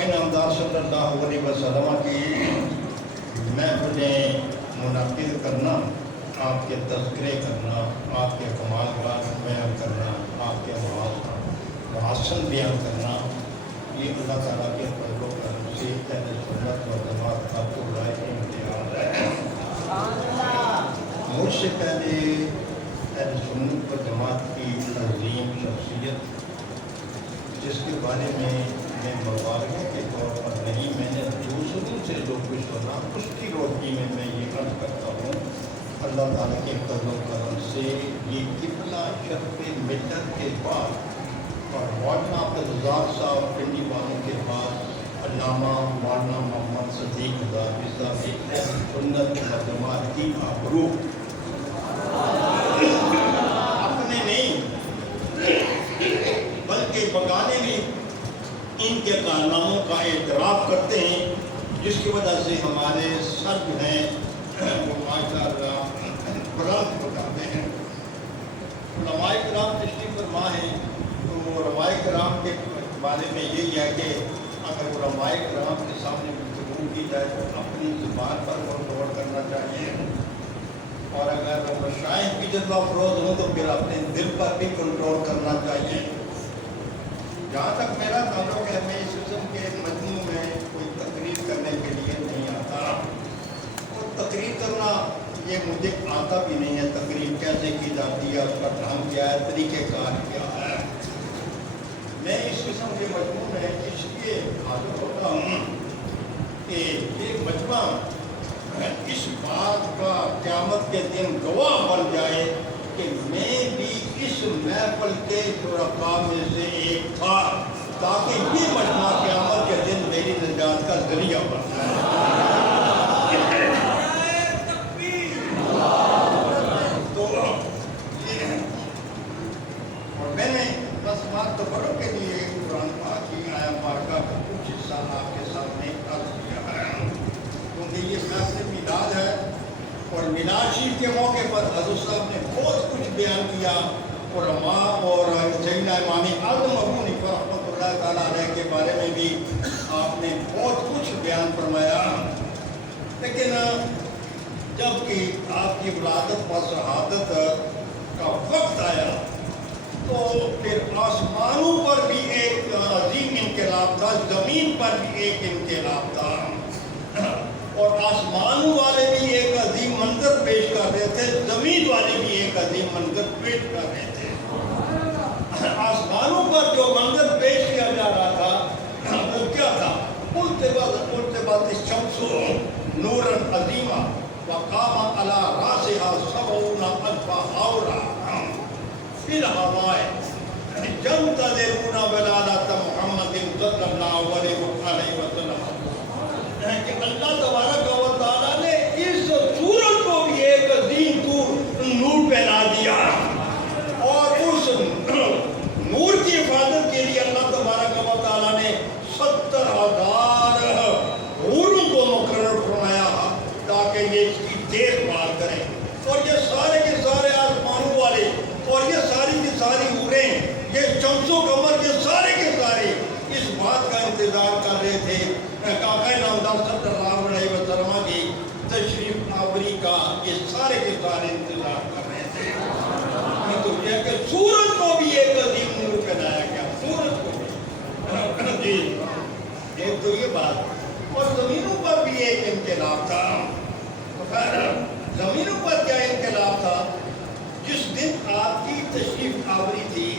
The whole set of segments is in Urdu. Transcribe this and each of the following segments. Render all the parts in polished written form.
کاکہ نامدار صلی اللہ علیہ وسلم کی محفلیں منعقد کرنا، آپ کے تذکرے کرنا، آپ کے کمالات بیان کرنا، آپ کے محاسن بیان کرنا، یہ اللہ تعالیٰ کے فضل و کرم سے اہل سنت و جماعت کا پورا امتحان ہے۔ مجھ سے پہلے اہل سنت و جماعت کی عظیم شخصیت جس کے بارے میں مبارکہ کے طور پر نہیں، میں نے دوسروں سے جو کچھ سنا اس کی روشنی میں یہ عرض کرتا ہوں، اللہ تعالیٰ کے فضل و کرم سے یہ قبلہ شرف ملت کے بعد اور مولانا عبدالرزاق صاحب پنڈی والوں کے بعد علامہ مولانا محمد صدیق حافظ سنت و جماعت کی آبرو اپنے نہیں بلکہ بگانے میں ان کے کارناموں کا اعتراف کرتے ہیں، جس کی وجہ سے ہمارے سر جو ہیں وہ ماشاءاللہ بلند ہو جاتے ہیں۔ علماء کرام تشریف فرما ہیں، تو علماء کرام کے بارے میں یہی ہے کہ اگر علماء کرام کے سامنے گفتگو کی جائے تو اپنی زبان پر کنٹرول کرنا چاہیے، اور اگر وہ مشائخ کی جذبہ افروز ہوں تو پھر اپنے دل پر بھی کنٹرول کرنا چاہیے۔ جہاں تک میرا تعلق ہے، میں اس قسم کے مجموع میں کوئی تقریر کرنے کے لیے نہیں آتا، اور تقریر کرنا یہ مجھے آتا بھی نہیں ہے۔ تقریر کیسے کی جاتی ہے، اس کا ڈھنگ کیا ہے، طریقہ کار کیا ہے، میں اس قسم کے مجموع میں اس لیے حاضر ہوتا ہوں کہ یہ مجمع اس بات کا قیامت کے دن گواہ بن جائے کہ میں بھی اس محفل کے شرکاء میں سے ایک تھا، تاکہ یہ مجمع قیامت کے دن میری نجات کا ذریعہ بن جائے۔ تو اور میں نے بس بات تبرک کے لیے قرآن پاک کی آیا پاکہ کا کچھ حصہ آپ کے سامنے عرض کیا ہے، کیونکہ یہ محفل میلاد ہے، اور میلاد شریف کے موقع پر حضرت صاحب نے بہت کچھ بیان کیا، علماء اور سیدنا امام اعظم ابو حنیفہ رحمۃ اللہ تعالیٰ علیہ کے بارے میں بھی آپ نے بہت کچھ بیان فرمایا، لیکن جب کہ آپ کی ولادت و شہادت کا وقت آیا تو پھر آسمانوں پر بھی ایک عظیم انقلاب تھا، زمین پر بھی ایک انقلاب تھا، اور آسمانوں والے بھی ایک عظیم منظر پیش کر رہے تھے، زمین والے بھی ایک عظیم منظر پیش کر رہے تھے۔ آسمانوں پر جو منظر پیش کیا جا رہا تھا وہ کیا تھا؟ التباس الشمس نورا عظیما وقام علی راسها 70,000 حورا فی الہواء ينتظرون ولادۃ محمد صلی اللہ علیہ وسلم، کہ اللہ تبارک و تعالیٰ نے اس سورج کو بھی ایک عظیم نور پہنا دیا، اور اس نور کی حفاظت کے لیے اللہ تبارک و تعالیٰ نے 70,000 حوروں کو مقرر فرمایا تاکہ یہ اس کی دیکھ بھال کریں، اور یہ سارے کے سارے آسمانوں والے اور یہ ساری کی ساری حوریں، یہ شمس و قمر، یہ سارے کے سارے اس بات کا انتظار کر رہے تھے کاکہ نامدار صلی اللہ علیہ وسلم کی تشریف آوری کا، یہ سارے کے سارے انتظار کر رہے تھے۔ تو یہ کہ سورج کو بھی ایک عظیم نور پہنایا گیا، سورج کو بھی، جی ایک تو یہ بات، اور زمینوں پر بھی ایک انقلاب تھا۔ تو خیر زمینوں پر کیا انقلاب تھا؟ جس دن آپ کی تشریف آوری تھی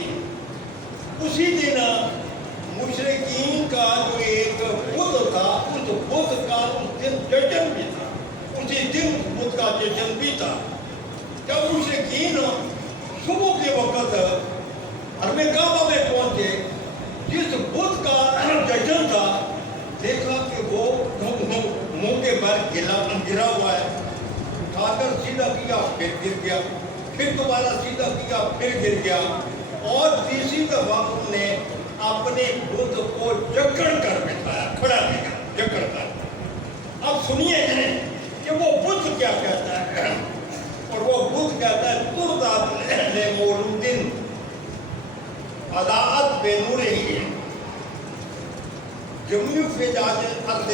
اسی دن مشرکین کا جو ایک بت تھا، اس بت کا اس دن جشن بھی تھا، اسی دن بت کا جشن بھی تھا۔ جب مشرکین صبح کے وقت حرم کعبہ میں پہنچے، جس بت کا جشن تھا، دیکھا کہ وہ منہ کے بل گرا ہوا ہے، اٹھا کر سیدھا کیا پھر گر گیا، پھر دوبارہ سیدھا کیا پھر گر گیا، اور تیسری دفعہ انہوں نے اپنے بت کو جکڑ کر بٹھایا، کھڑا کیا جکڑ کر۔ اب سنیے کہ وہ بت کیا کہتا ہے، اور وہ بت کہتا ہے تردا مولود اضاءت بنورہ، جمعی فجاج الارض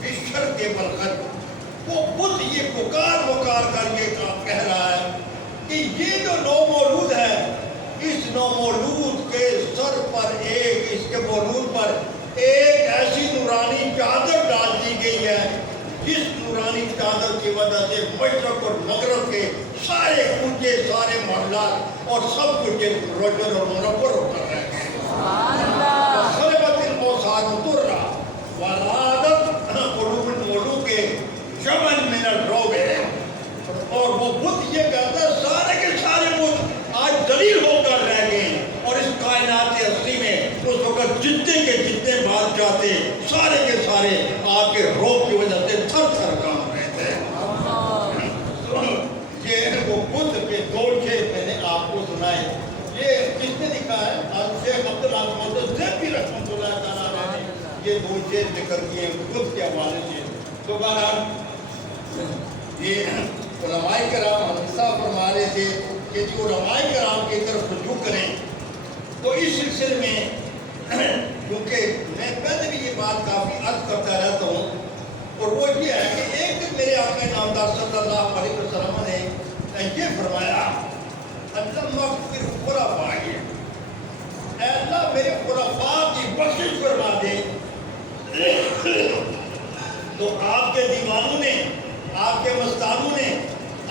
بالشرق والغرب. وہ بت یہ پکار کر یہ کہہ رہا ہے کہ یہ جو نومولود ہے، اس نومولود کے سر پر اس کے مولود پر ایک ایسی نورانی چادر ڈال دی گئی ہے جس نورانی چادر کی وجہ سے مشرق اور مغرب کے سارے کوچے، سارے محلات اور سب کچھ روشن اور منور ہو کر رہے ہیں. خلبت الاوثان ترا ورادت قلوب الملوک شبن من الرعب. اور وہ بت یہ کہتا ہے سارے کے سارے بت آج ذلیل ہو کر رہ گئے، اور اس کائنات ہستی میں اس وقت جتنے کے جتنے بادشاہ تھے سارے کے سارے آپ کے روب کی وجہ سے تھر تھر کام رہے تھے. یہ وہ بت کے دو شعر میں نے آپ کو سنائے. یہ کس نے لکھا ہے؟ شیخ عبدالعزیز بھی رحمۃ اللہ تعالیٰ نے یہ دو شعر ذکر کیے بت کے حوالے سے. تو بہرحال یہ علماء کرام حدیثہ فرما رہے تھے کہ جو علماء کرام کی طرف رجوع کریں تو اس سلسلے میں، کیونکہ میں پہلے بھی یہ بات کافی عرض کرتا رہتا ہوں، اور وہ یہ ہے کہ ایک دن میرے آقا نامدار صلی اللہ علیہ وسلم نے یہ فرمایا، اللہ مغفر خلفائی، اے اللہ میرے خلفاء کی بخشش فرما دے. تو آپ کے دیوانوں نے، آپ کے مستانوں نے،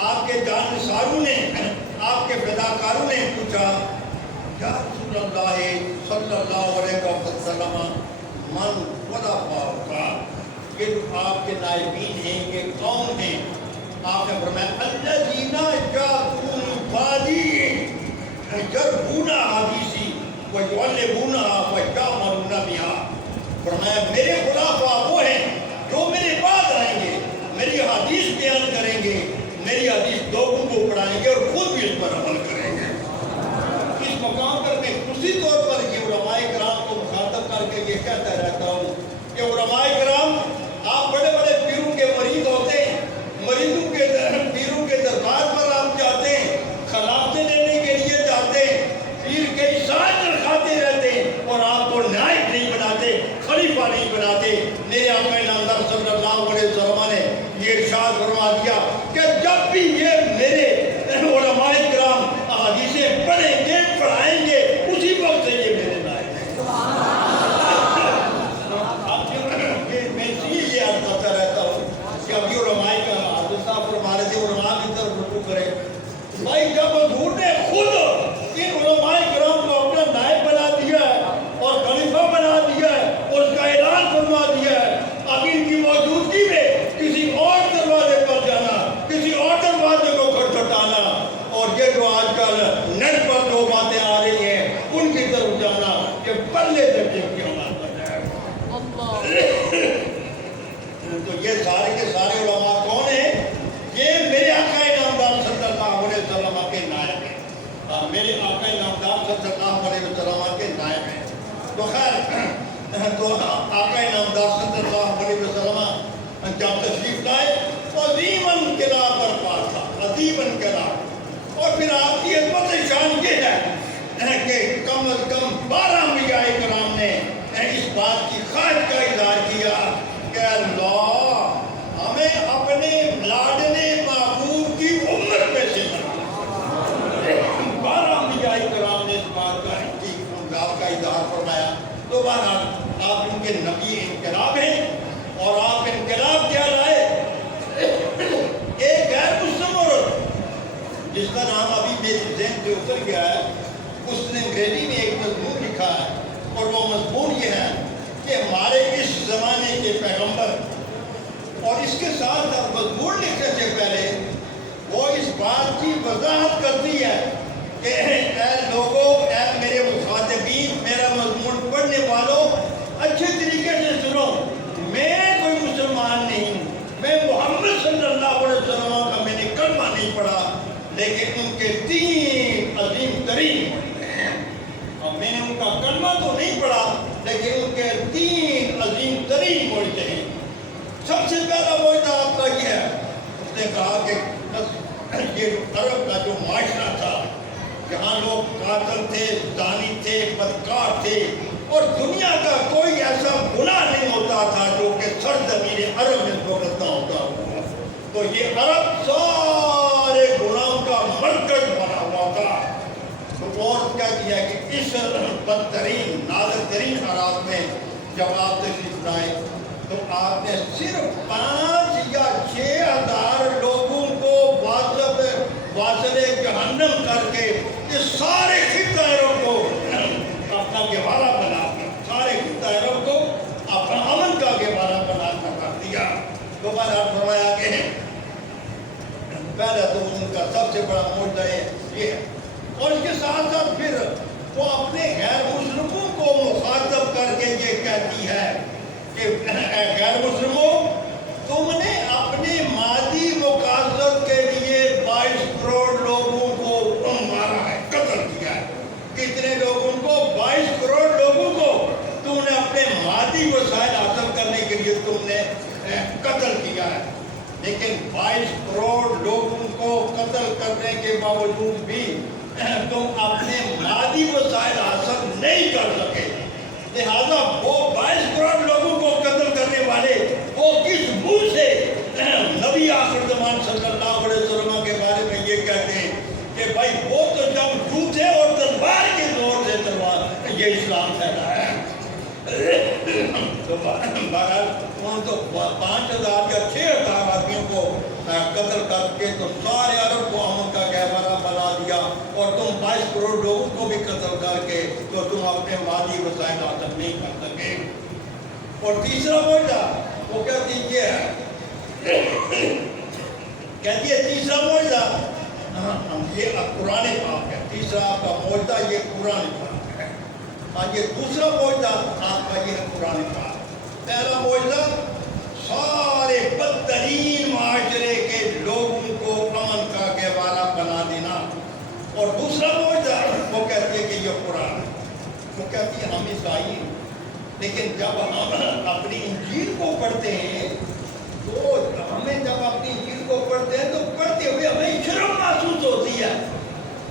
آپ کے جانثاروں نے، آپ کے فداکاروں نے پوچھا یا رسول اللہ صلی اللہ علیہ وسلم من خلفاء کا، یہ جو آپ کے نائبین ہیں یہ کون ہیں؟ آپ نے فرمایا الذین جاءوا بعدی یربون حدیثی ویعلمونها ویعملون بها. فرمایا میرے خلفاء وہ ہیں جو میرے بعد آئیں گے، میری حدیث بیان کریں گے، میری حدیث لوگوں کو پڑھائیں گے اور خود بھی اس پر عمل کریں گے. اس مقام پر میں اسی طور پر یہ علماء کرام کو مخاطب کر کے یہ کہتا رہتا ہوں کہ علماء کرام، آپ بڑے بڑے پیروں کے مریض ہوتے ہیں، مریضوں کے پیروں کے دربار پر آپ جاتے ہیں، خلافتے لینے کے لیے جاتے ہیں، پیر کے اشاعت رکھاتے رہتے ہیں، اور آپ کو نائب نہیں بناتے، خلیفہ نہیں بناتے. میرے آقا نامدار صلی اللہ علیہ وسلم نے یہ ارشاد فرما دیا کہ جب بھی یہ میرے علماء کرام احادیثیں پڑھیں گے، پڑھائیں گے، اسی وقت سے یہ میرے نائب ہیں. میں یہ عرض کرتا رہتا ہوں کہ ابھی علماء کا حضرت صاحب فرما رہے تھے علماء کی طرف رجوع کریں. بھائی جب حضور نے خود ان علماء کرام کو اپنا نائب بنا دیا ہے اور خلیفہ بنا دیا ہے اور اس کا اعلان فرما دیا ہے، اب ان کی موجودگی میں کسی اور دروازے پر جانا، کسی اور دروازے کو کھٹکھٹانا، اور یہ جو آج کل نیٹ پر جو باتیں آ رہی ہیں ان کی طرف جانا، یہ پلے درجے کی اولاد بن جائے. تو یہ سارے کے سارے علماء کون ہیں؟ یہ میرے آقا نامدار صلی اللہ علیہ وسلم کے نائب ہیں. میرے آقا نامدار صلی اللہ علیہ وسلم کے نائب ہیں. تو خیر، تو آقا نامدار صلی اللہ علیہ وسلم جب تشریف لائے تو عظیم انقلاب برپا تھا، عظیم انقلاب. اور پھر آپ کی عظمت شان یہ ہے کہ کم از کم 12 انبیاء کرام نے اس بات کی خواہش کا اظہار کیا کہ اللہ ہمیں اپنے لاڈلے محبوب کی امت میں سے بنا. 12 انبیاء کرام نے اس بات کا اظہار فرمایا. تو بہرحال آپ ان کے نبی انقلاب ہیں، اور آپ انقلاب کیا لائے؟ ایک غیر مسلم عورت جس کا نام ابھی میری ذہن سے اتر گیا ہے، اس نے انگریزی میں ایک مضمون لکھا ہے، اور وہ مضمون یہ ہے کہ ہمارے اس زمانے کے پیغمبر، اور اس کے ساتھ ساتھ مضمون لکھنے سے پہلے وہ اس بات کی وضاحت کرتی ہے کہ اے لوگوں، اے میرے مخاطبین، میرا مضمون پڑھنے والوں، اچھے طریقے سے سنو. میں کوئی مسلمان نہیں ہوں، میں محمد صلی اللہ علیہ وسلم کا میں نے کلمہ نہیں پڑھا، لیکن ان کے 3 عظیم ترین معجزے ہیں. اور میں نے ان کا کلمہ تو نہیں پڑھا، لیکن ان کے 3 عظیم ترین معجزے ہیں. سب سے پہلا معجزہ آپ کا یہ ہے، اس نے کہا کہ یہ عرب کا جو معاشرہ تھا، جہاں لوگ قاتل تھے، زانی تھے، بدکار تھے، اور دنیا کا کوئی ایسا گناہ نہیں ہوتا تھا جو کہ سرزمین عرب میں اس وقت نہ ہوتا ہوا. تو یہ عرب سارے گناہوں کا مرکز بنا ہوا تھا. تو اور کیا کیا کہ اس بدترین نادر ترین حالات میں جب آپ تشریف لائے تو آپ نے صرف 5 یا 6 ہزار لوگوں کو واصل جہنم کر کے اس سارے خطہ عرب کو اپنا گوارا بنا دیا. سارے خطہ عرب کو اپنا امن کا گوارا بنا کر دیا. تو میں نے فرمایا کہ پہلا تو ان کا سب سے بڑا معجزہ یہ ہے. اور اس کے ساتھ ساتھ پھر وہ اپنے غیر مسلموں کو مخاطب کر کے یہ کہتی ہے کہ اے غیر مسلموں، تم نے اپنے مادی مقاصد کے لیے 22 کروڑ لوگوں کو مارا ہے، قتل کیا ہے. کتنے لوگوں کو؟ 22 کروڑ لوگوں کو تم نے اپنے مادی وسائل حاصل کرنے کے لیے تم نے قتل کیا ہے. لیکن 22 کروڑ لوگوں کو قتل کرنے کے باوجود بھی تم اپنے مادی وسائل حاصل نہیں کر سکے. لہذا وہ 22 کروڑ لوگوں کو قتل کرنے والے وہ کس منہ سے نبی آخر زمان صلی اللہ علیہ وسلم کے بارے میں یہ کہتے ہیں کہ بھائی وہ تو جب جوتے اور تلوار کے زور سے تلوار یہ اسلام پھیلا ہے. تو بہرحال انہوں تو 5,000 یا 6,000 آدمیوں کو قتل کر کے تو سارے عرب کو امن کا گہوارہ بنا دیا. اور تم 22 کروڑ لوگوں کو بھی قتل کر کے تو تم اپنے مادی وسائل حاصل نہیں کر سکے. اور تیسرا معجزہ وہ کہتی یہ ہے، کہتی ہے تیسرا معجزہ یہ قرآن پاک ہے. تیسرا آپ کا معجزہ یہ قرآن پاک ہے. یہ دوسرا معجزہ آپ کا یہ قرآن پاک. پہلا معجزہ سارے بدترین معاشرے کے لوگوں کو امن کا گہوارہ بنا دینا. اور دوسرا معجزہ وہ کہتی ہے کہ یہ قرآن. وہ کہتی ہے ہم عیسائی، لیکن جب ہم اپنی انجیل کو پڑھتے ہیں تو ہمیں جب اپنی انجیل کو پڑھتے ہیں تو پڑھتے ہوئے ہمیں شرم محسوس ہوتی ہے.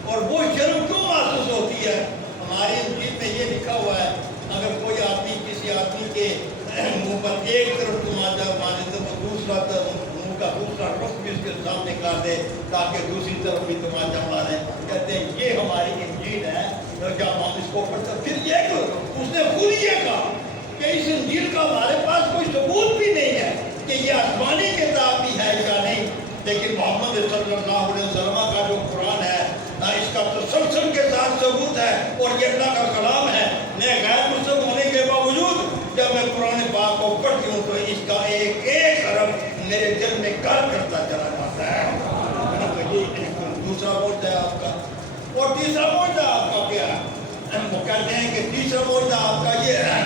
اور وہ شرم کیوں محسوس ہوتی ہے؟ ہماری انجیل میں یہ لکھا ہوا ہے اگر کوئی آدمی کسی آدمی کے منہ پر ایک طرف تماچا مارے تو وہ دوسرا منہ کا دوسرا رخ بھی اس کے سامنے کر دے تاکہ دوسری طرف بھی تماچا مارے. کہتے ہیں یہ ہماری انجیل ہے. جب ہم اس کو پڑھتے پھر یہ اس نے خود یہ کہا کہ اس انجیل کا ہمارے پاس کوئی ثبوت بھی نہیں ہے کہ یہ آسمانی کتاب بھی ہے یا نہیں، لیکن محمد صلی اللہ علیہ وسلم کا جو قرآن ہے اس کا تسلسل کے ساتھ ثبوت ہے اور یہ اللہ کا کلام ہے. میں غیر مسلم ہونے کے باوجود جب میں قرآن پاک کو پڑھتی ہوں تو اس کا ایک ایک حرف میرے دل میں گھر کرتا چلا جاتا ہے. دوسرا معجزہ ہے آپ کا. اور تیسرا معجزہ آپ کا کیا ہے؟ وہ کہتے ہیں کہ تیسرا معجزہ آپ کا یہ ہے.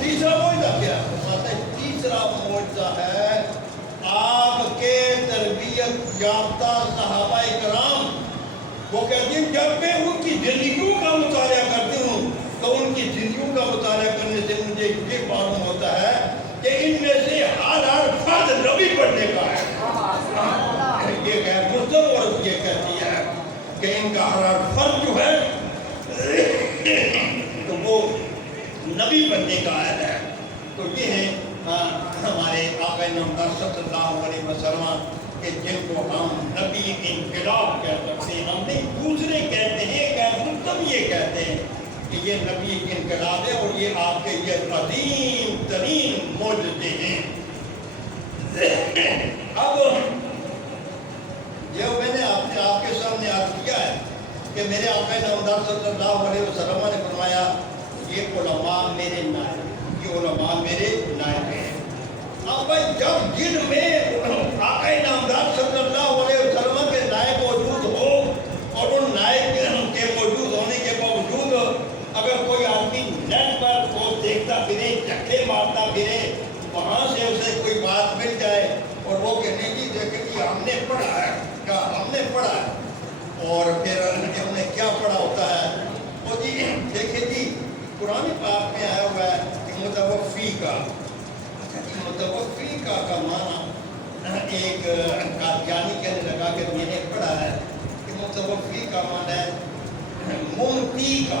تیسرا معجزہ کیا ہے؟ تیسرا معجزہ ہے آپ کے تربیت یافتہ صحابہ کرام. وہ کہتے ہیں جب میں ان کی زندگیوں کا مطالعہ کرتی ہوں تو ان کی زندگیوں کا مطالعہ کرنے سے مجھے یہ معلوم ہوتا ہے کہ ان میں سے ہر فرد نبی بننے کا ہے. یہ غیر مسلم عورت یہ کہتی ہے کہ ان کا ہر فرد جو ہے تو وہ نبی بننے کا ہے. تو یہ ہے ہمارے آقا نامدار صلی اللہ علیہ وسلم کہ جن کو ہم نبی انقلاب کہہ سکتے ہیں. ہم نہیں دوسرے کہتے ہیں غیر مسلم یہ کہتے ہیں کہ یہ نبی انقلاب ہے اور یہ آپ کے یہ عظیم ترین معجزے ہیں. اب جو میں نے آپ کے سامنے عرض کیا ہے کہ میرے آقا نامدار صلی اللہ علیہ وسلم نے فرمایا یہ علماء میرے نائب، یہ علماء میرے نائب ہیں. اب جب جن میں آقا نامدار صلی اللہ علیہ وسلم کے نائب موجود ہو اور ان نائب کے موجود ہونے کے باوجود اگر کوئی آدمی نیٹ پر کو دیکھتا پھرے چکے مارتا پھرے وہاں سے اسے کوئی بات مل جائے اور وہ کہنے کی دیکھیں کہ ہم نے پڑھا ہے کیا ہم نے پڑھا ہے اور پھر ہم نے کیا پڑھا ہوتا ہے. وہ جی دیکھیں جی قرآن پاک میں آیا ہوا ہے کہ متوفی کا متوفی کا معنی ایک قادیانی کہنے لگا کہ میں نے پڑھا ہے کہ متوفی کا معنی ہے ممتی کا.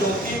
2-3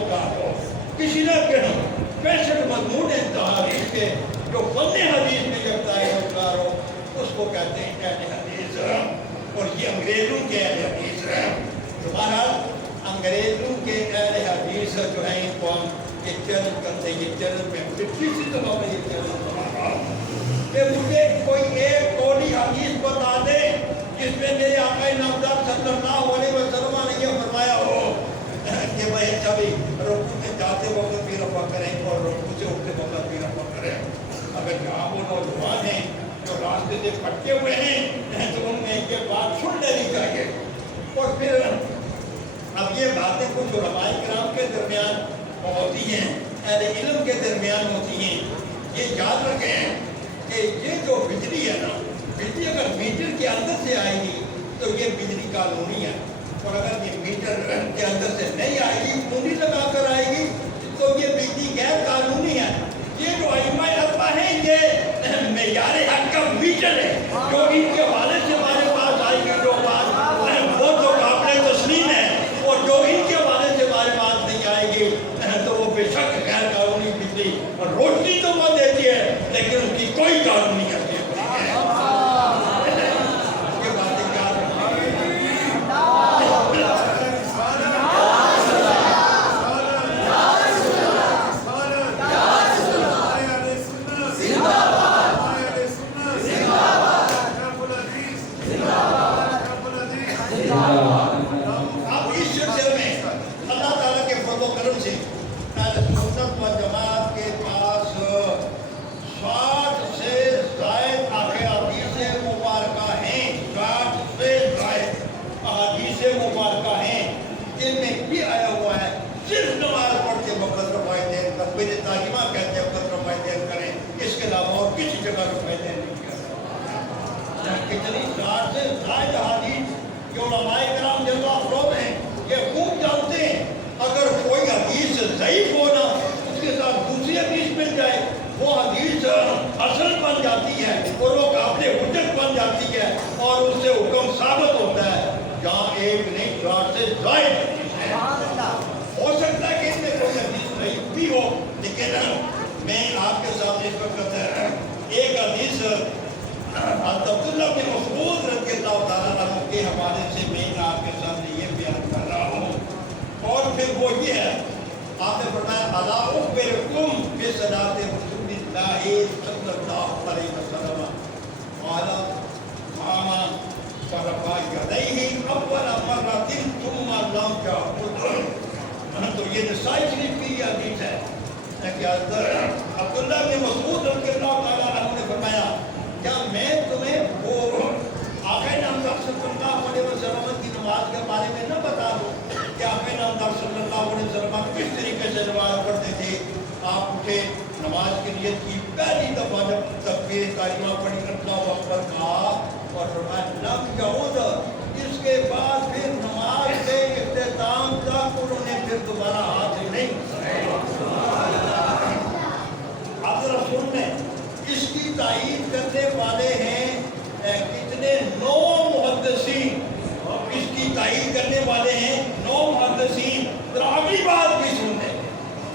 گفتگو ہو. کسی نہ کہنا 65 مضمون تحریر کے جو فن حدیث میں جب تعین کار ہو اس کو کہتے ہیں اہل حدیث. اور یہ انگریزوں کے اہل حدیث ہیں. بہرحال انگریزوں کے اہل حدیث جو ہیں ان کو ہم یہ چیلنج کرتے ہیں. یہ چیلنج میں تیسری دفعہ میں یہ چیلنج کر رہا ہوں کہ مجھے کوئی ایک قولی حدیث بتا دے جس میں میرے آقا نامدار صلی اللہ علیہ وسلم نے یہ فرمایا ہو کہ بھائی کبھی رکوع میں جاتے وقت بھی رفع کریں اور رکوع سے اٹھتے وقت بھی رفع کریں. اگر جہاں وہ نوجوان ہیں جو راستے سے پھٹکے ہوئے ہیں تو ان میں یہ بات سن لینی چاہیے. اور پھر اب یہ باتیں کچھ علماء کرام کے درمیان ہوتی ہیں, اہل علم کے درمیان ہوتی ہیں. یہ یاد رکھیں کہ یہ جو بجلی ہے نا, بجلی اگر میٹر کے اندر سے آئے گی تو یہ بجلی قانونی ہے, اور اگر یہ میٹر کے اندر سے نہیں آئے گی, کنڈی لگا کر آئے گی تو یہ بجلی غیر قانونی ہے. یہ جو ائمہ اربعہ ہیں یہ معیار حق کا میٹر ہے. جو ان کے حوالے سے ہمارے پاس آئے گی جو بات وہ تو قابل تسلیم ہے, اور جو ان کے حوالے سے ہمارے پاس نہیں آئے گی تو وہ بے شک غیر قانونی بجلی اور روشنی تو وہ دیتی ہے لیکن ان کی کوئی قانونی حیثیت نہیں ہے. یہ باتیں کیا اب اس سلسلے میں اللہ تعالیٰ کے فضل و کرم سے اہل سنت و جماعت کے پاس 60 سے زائد احادیث مبارکہ ہیں. 60 سے زائد احادیث مبارکہ ہیں جن میں یہ آیا ہوا ہے صرف نماز پڑھتے وقت رفع دین کا میرے تعلیمہ کہتے وقت رفع دین کریں, اس کے علاوہ اور کسی جگہ رفع دین نہیں کیا. کتنی 60 سے زائد احادیث جو علماء کرام جلوہ افروز ہیں یہ خوب جانتے ہیں. اگر کوئی حدیث ضعیف ہونا اس کے ساتھ دوسری حدیث مل جائے وہ حدیث اصل بن جاتی ہے اور وہ قابل حجت بن جاتی ہے اور اس سے حکم ثابت ہوتا ہے. جہاں ایک نہیں 60 سے زائد حدیث ہے. ہو سکتا ہے کہ ان میں کوئی حدیث ضعیف بھی ہو, لیکن میں آپ کے سامنے اس وقت ایک حدیث حضرت عبداللہ بن مسعود رضی اللہ تعالیٰ عنہ کے حوالے سے میں آپ کے سامنے یہ بیان کر رہا ہوں. اور پھر وہ یہ ہے, آپ نے فرمایا الا اخبرکم بصلاۃ رسول اللہ صلی اللہ علیہ وسلم قال قام فرفع یدیہ اول مرۃ ثم لم یعود. تو یہ نسائی شریف کی یہ حدیث ہے کہ حضرت عبداللہ بن مسعود رضی اللہ تعالیٰ عنہ نے فرمایا کیا میں تمہیں وہ آقا نامدار صلی اللہ علیہ وسلم کی نماز کے بارے میں نہ بتا دوں کہ آقا نامدار صلی اللہ علیہ وسلم کس طریقے سے نماز پڑھتے تھے. آپ اٹھے, نماز کی نیت کی, پہلی دفعہ جب تکبیر تحریمہ پڑھی اللہ اکبر کہا اور فرمایا لم یعود, اس کے بعد پھر نماز کے اختتام تک انہوں نے پھر دوبارہ ہاتھ نہیں آپ ذرا سن لیں. اس کی تائید کرنے والے ہیں کتنے 9 محدثین. اس کی تائید کرنے والے ہیں 9 محدثین. ذرا اگلی بات بھی سن لیں.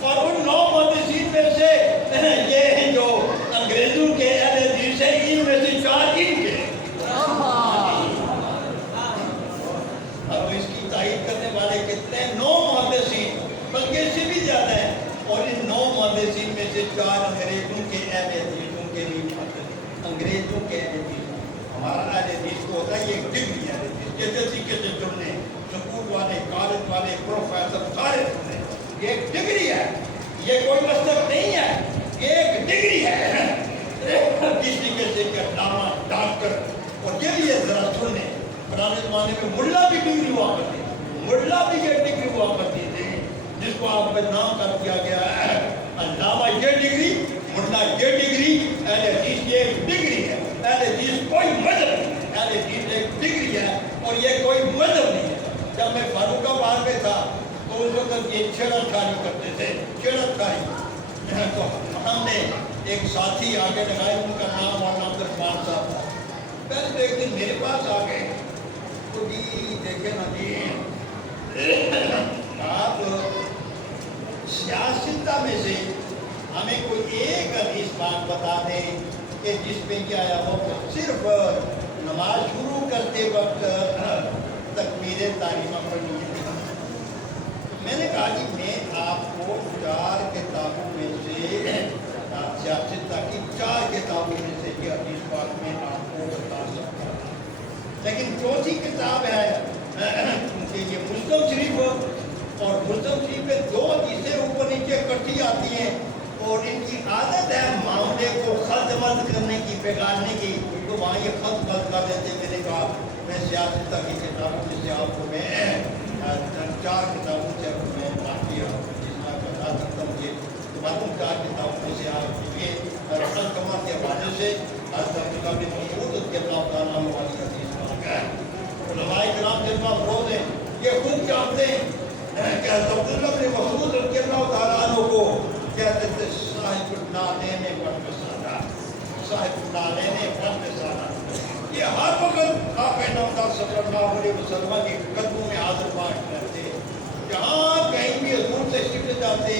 اور ان 9 محدثین میں سے یہ ہیں جو انگریزوں کے اہل حدیث ہیں, ان میں سے 4 ان کے. اب اس کی تائید کرنے والے کتنے 9 محدثین, بلکہ اس سے بھی زیادہ ہیں. اور ان 9 محدثین میں سے 4 انگریزوں کے اہل حدیث کے لیے انگریزوں کے اہل حدیث. ہمارا اہل حدیث کو ہوتا ہے یہ ایک ڈگری ہے. جیسے طریقے سے چننے سکول والے, کالج والے, پروفیسر سارے چننے, یہ ایک ڈگری ہے. یہ کوئی مسلک نہیں ہے, یہ ایک ڈگری ہے. جس طریقے سے کہ علامہ, ڈاکٹر, اور یہ بھی ذرا سننے پرانے زمانے میں ملا بھی ڈگری ہوا کرتی تھی. ملا بھی یہ ڈگری ہوا کرتی تھی جس کو آپ نام کر دیا گیا ہے علامہ یہ ڈگری, ملا یہ ڈگری. اہل حدیث یہ ایک ڈگری ہے. اہل حدیث کوئی مذہب نہیں ہے, اہل حدیث ایک ڈگری ہے اور یہ کوئی مذہب نہیں ہے. جب میں فاروق آباد میں تھا تو اس وقت یہ چھڑت کاری کرتے تھے, چھڑت کاری. تو ہم نے ایک ساتھی آگے لگائے, ان کا نام مولانا عبدالرحمان صاحب تھا. پہلے ایک دن میرے پاس آ گئے تو جی دیکھیں نا جی آپ ہمیں کوئی ایک حدیث پاک بتا دیں کہ جس میں کیا آیا ہو کہ صرف نماز شروع کرتے وقت تکبیر تحریمہ پڑھنی ہے۔ میں نے کہا کہ میں آپ کو 4 کتابوں میں سے سیاست کی 4 کتابوں میں سے یہ حدیث پاک میں آپ کو بتا سکتا ہوں، لیکن چوتھی کتاب ہے کہ یہ مسلم شریف اور مسلم شریف میں 2 حدیثیں اوپر نیچے کٹی آتی ہیں اور ان کی عادت ہے معاملے کو خلط ملط کرنے کی، بگاڑنے کی، تو وہاں یہ خلط ملط کر دیتے۔ میں نے کہا میں سیاست کی کتابوں میں سے آپ کو میں 4 کتابوں سے میں باقی جس میں بتا سکتا ہوں کہ معلوم 4 کتابوں میں سے آپ یہ رسل کما کے حوالے سے حضرت عبداللہ بن مسعود رضی اللہ تعالیٰ عنہ والی حدیث پاک ہے۔ علماء کرام سے مفروض ہیں، یہ خود جانتے ہیں کہ حضرت عبداللہ بن مسعود رضی اللہ تعالیٰ عنہ کو کہتے تھے صاحب النعلین والمسادہ، صاحب النعلین والمسادہ۔ یہ ہر وقت آقا نامدار صلی اللہ علیہ وسلم کے قدموں میں حاضر باش کرتے، جہاں کہیں بھی حضور سے شفٹ جاتے،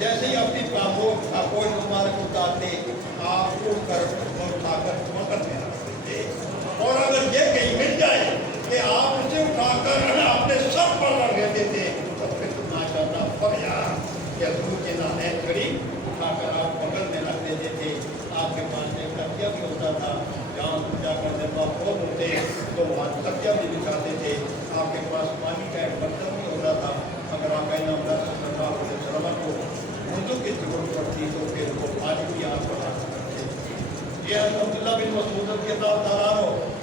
جیسے ہی اپنی کوئی مبارک اتارتے، آپ کو اٹھا کر وقت میں رکھ دیتے، اور اگر یہ کہیں مل جائے کہ آپ اسے اٹھا کر اپنے سر پر رکھ دیتے تھے تو پھر تو ماشاءاللہ فریا کہ حضور کے نام کریم اٹھا کر آپ بغل میں رکھ دیتے تھے۔ آپ کے پاس ایک تکیہ بھی ہوتا تھا، جہاں پوجا کر جب آپ فوت ہوتے تو وہاں تکیہ بھی بچھاتے تھے۔ آپ کے پاس پانی کا ایک برتن بھی ہوتا تھا، اگر آپ کا نام صلی اللہ علیہ وسلم کو اردو کی ضرورت پڑتی تو پھر وہ پانی بھی آپ بڑھا کرتے۔ یہ حضرت عبداللہ بن مسعود رضی اللہ تعالیٰ عنہ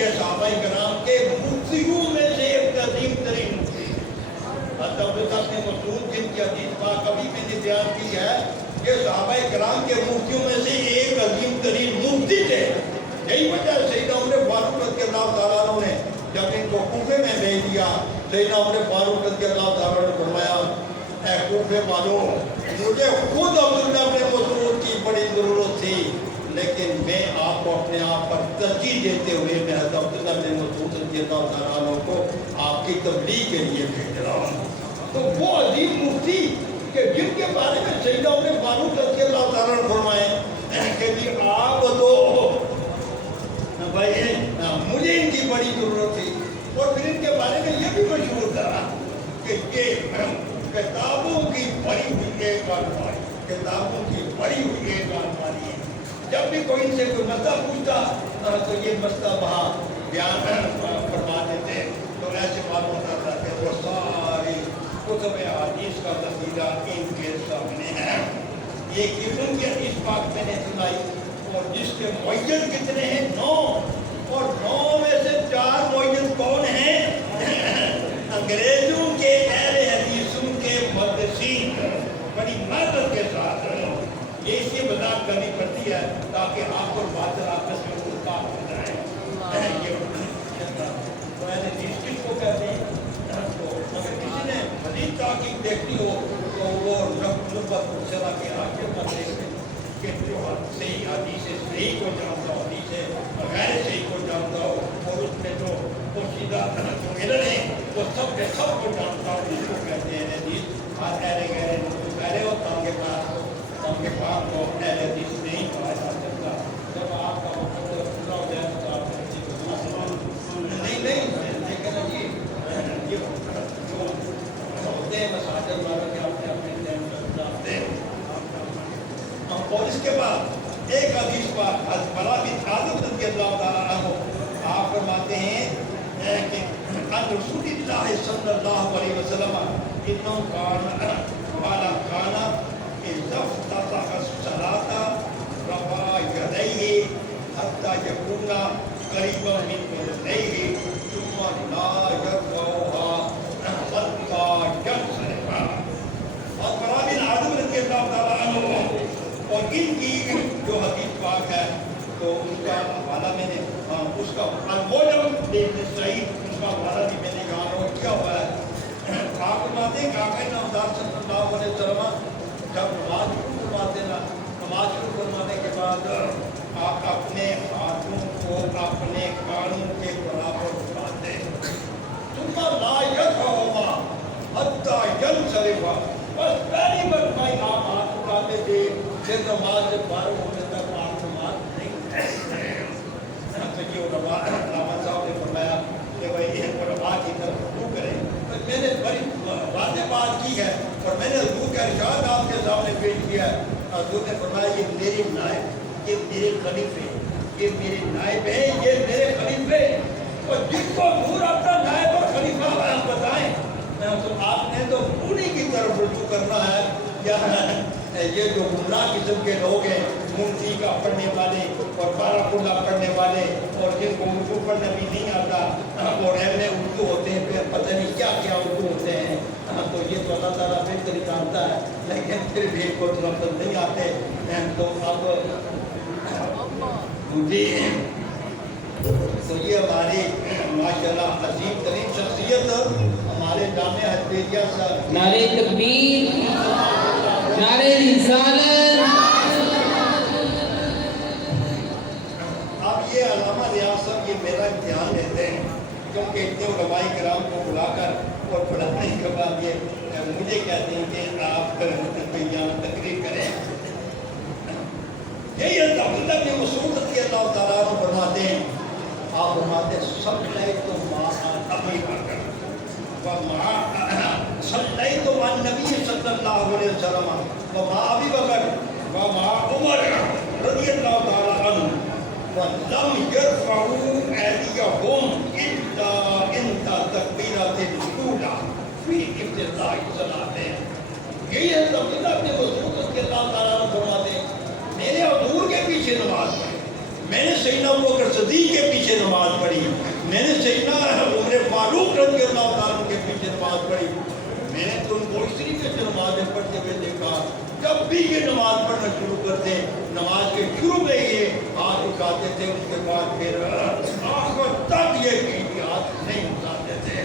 یہ صحابہ کرام کے مفتیوں میں سے ایک عظیم ترین مفتی، حضرت عبداللہ بن مسعود جن کی حدیث پاک ابھی میں نے بیان کی ہے، یہ صحابہ کرام کے مفتیوں میں سے ایک عظیم ترین مفتی تھے۔ یہی وجہ ہے سیدنا عمر فاروق رضی اللہ تعالیٰ عنہ نے جب ان کو کوفے میں بھیج دیا، سیدنا عمر فاروق رضی اللہ تعالیٰ عنہ نے فرمایا اے کوفے والوں، مجھے خود عبداللہ بن مسعود کی بڑی ضرورت تھی، لیکن میں آپ کو اپنے آپ پر ترجیح دیتے ہوئے میں حضرت عبداللہ بن مسعود رضی اللہ تعالیٰ عنہ کو آپ کی تبلیغ کے لیے بھیج رہا ہوں۔ تو وہ عظیم مفتی کہ جن کے بارے میں سیدنا عمر فاروق رضی اللہ تعالیٰ نے فرمائے کہ جی آپ تو بھائی مجھے ان کی بڑی ضرورت تھی، اور پھر ان کے بارے میں یہ بھی مشہور تھا کہ یہ کتابوں کی بڑی ہوئی ایک الماری، کتابوں کی بڑی ہوئی ایک الماری ہے۔ جب بھی کوئی ان سے کوئی مسئلہ پوچھتا تو یہ مسئلہ وہاں بیان فرما دیتے، تو ایسے معلوم ہوتا تھا کہ وہ ساری کتب حدیث کا ذخیرہ ان کے سامنے ہے۔ یہ کتن کی حدیث پاک میں نے سنائی، اور جس کے معین کتنے ہیں 9، اور 9 میں سے 4 معین کون ہیں؟ انگریزوں کے اہل حدیثوں کے محدثین، بڑی محنت کے ساتھ یہ اس کی وضاحت کرنی پڑتی ہے تاکہ آپ کو بات آپس میں بات ہو جائے۔ تو ایسے حدیث کس کو کہتے ہیں؟ تو اگر کسی نے مزید تحقیق دیکھتی ہو تو وہ نبوت الصلاح کے آخر پر دیکھتے کہ جو صحیح حدیث ہے، صحیح کو جانتا ہو، حدیث ہے غیر صحیح کو جانتا ہو، اور اس میں جو پوشیدہ جو علم ہے وہ سب کے سب کو جانتا ہو، جس کو کہتے ہیں حدیث۔ ہر اہل غیر پہلے ہوتا ہوں کے پاس کو اہل حدیث نہیں کہا جا سکتا۔ جب آپ کا مقدر پورا ہو جائے تو آپ نہیں لیکن جی یہ جو ہوتے ہیں مساجد والوں کے اپنے اپنے ٹائم کرتے ہیں۔ اور اس کے بعد ایک حدیث پاک بلا بن عازب رضی اللہ تعالیٰ عنہ آپ فرماتے ہیں کہ ان رسول اللہ صلی اللہ علیہ وسلم انہوں کانا کانا اذا افتتح الصلاة رفع یدیہ حتی یکون قریبا من اذنیہ ثم لا یرفعها حتی ینصرف۔ اور بلا بن عازب رضی اللہ تعالیٰ عنہ اور ان کی جو حدیث پاک ہے تو اس کا حوالہ میں نے اس کا الموجم صحیح اس کا حوالہ بھی میں نے یہاں نوٹ کیا ہوا ہے۔ آپ فرماتے ہیں کہ آقا نامدار صلی اللہ علیہ وسلم جب نماز شروع فرماتے نا، نماز شروع فرمانے کے بعد آپ اپنے ہاتھوں کو اپنے کانوں کے برابر اٹھاتے، ثم لا يرفعهما حتى ينصرف۔ بس پہلی مرتبہ آپ ہاتھ اٹھاتے تھے پھر نماز سے فارغ ہونے تک آپ نماز نہیں علامہ صاحب نے فرمایا کہ بھائی علماء کی طرف رجوع کریں. میں نے بڑی واضح بات کی ہے اور میں نے حضور کا ارشاد آپ کے سامنے پیش کیا ہے. حضور نے فرمایا یہ میرے نائب، یہ میرے خلیفے، یہ میرے نائب ہیں، یہ میرے خلیفے. اور جس کو حضور اپنا نائب اور خلیفہ بتائیں تو آپ نے تو انہی کی طرف رجوع کرنا ہے. یا یہ جو گمراہ قسم کے لوگ ہیں، مفتی کا پڑھنے والے اور بارہ اللہ پڑھنے والے اور جن کو اردو پڑھنا بھی نہیں آتا اور ایم اے اردو ہوتے ہیں، پھر پتہ نہیں کیا کیا اردو ہوتے ہیں. تو یہ تو اللہ تعالیٰ بہتر ہی جانتا ہے، لیکن پھر بھی کو لفظ نہیں آتے. تو اب جی تو یہ ہماری ماشاء اللہ عظیم ترین شخصیت ہمارے جامعہ حدیثیہ صاحب. نعرہ تکبیر، نعرہ رسالت. اب یہ علامہ ریاض صاحب یہ میرا امتحان لیتے ہیں کیونکہ اتنے علماء کرام کو بلا کر اور پڑھانے کے بعد یہ مجھے کہتے ہیں کہ آپ یہاں تقریر کریں. یہی عبداللہ بن مسعود رضی اللہ تعالیٰ عنہ فرماتے ہیں، آپ فرماتے ہیں صلیت مع ابی بکر صلیت مع النبی صلی اللہ علیہ وسلم ومع ابی بکر ومع عمر رضی اللہ تعالیٰ عنہ وَلَمْ يَرْفَعُوا أَيْدِيَهُمْ إِلَّا عِنْدَ تَكْبِيرَةِ الْأُولَىٰ فِي ابْتِدَاءِ الصَّلَاةِ. یہی ہے عبداللہ بن مسعود رضی اللہ تعالیٰ عنہ فرماتے ہیں میرے حضور کے پیچھے نماز پڑھی، میں نے سیدنا ابوبکر صدیق کے پیچھے نماز پڑھی، میں نے سیدنا عمر فاروق رضی اللہ تعالیٰ عنہ کے پیچھے نماز پڑھی. میں نے تم کو اس طریقے سے نمازیں پڑھتے ہوئے دیکھا. جب بھی یہ نماز پڑھنا شروع کرتے نماز کے شروع میں یہ ہاتھ اٹھاتے تھے، اس کے بعد پھر آخر تک یہ ہاتھ نہیں اٹھاتے تھے.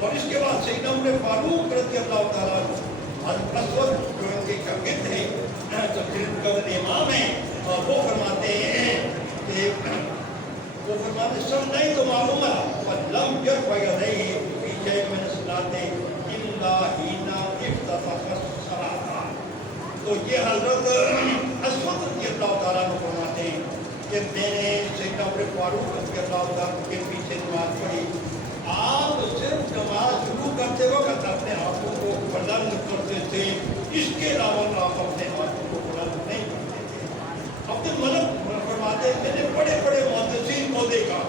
اور اس کے بعد سیدنا عمر فاروق رضی اللہ تعالیٰ عنہ حضرت اسود جو ان کے شاگرد تھے، تفسیر قدر امام ہیں، اور وہ فرماتے ہیں کہ سب نہیں تو معلوم ہے لم يرفع يديه في شيء من الصلاة إلا حين افتتح الصلاة. تو یہ حضرت اسود رضی اللہ تعالیٰ عنہ فرماتے ہیں کہ میں نے سیدنا عمر فاروق رضی اللہ تعالیٰ عنہ کے پیچھے نماز پڑھی. آپ صرف نماز شروع کرتے وقت اپنے ہاتھوں کو بلند کرتے تھے، اس کے علاوہ آپ اپنے ہاتھوں کو بلند نہیں کرتے تھے. اپنے ملک فرماتے ہیں میں نے بڑے بڑے محدثین کو دیکھا،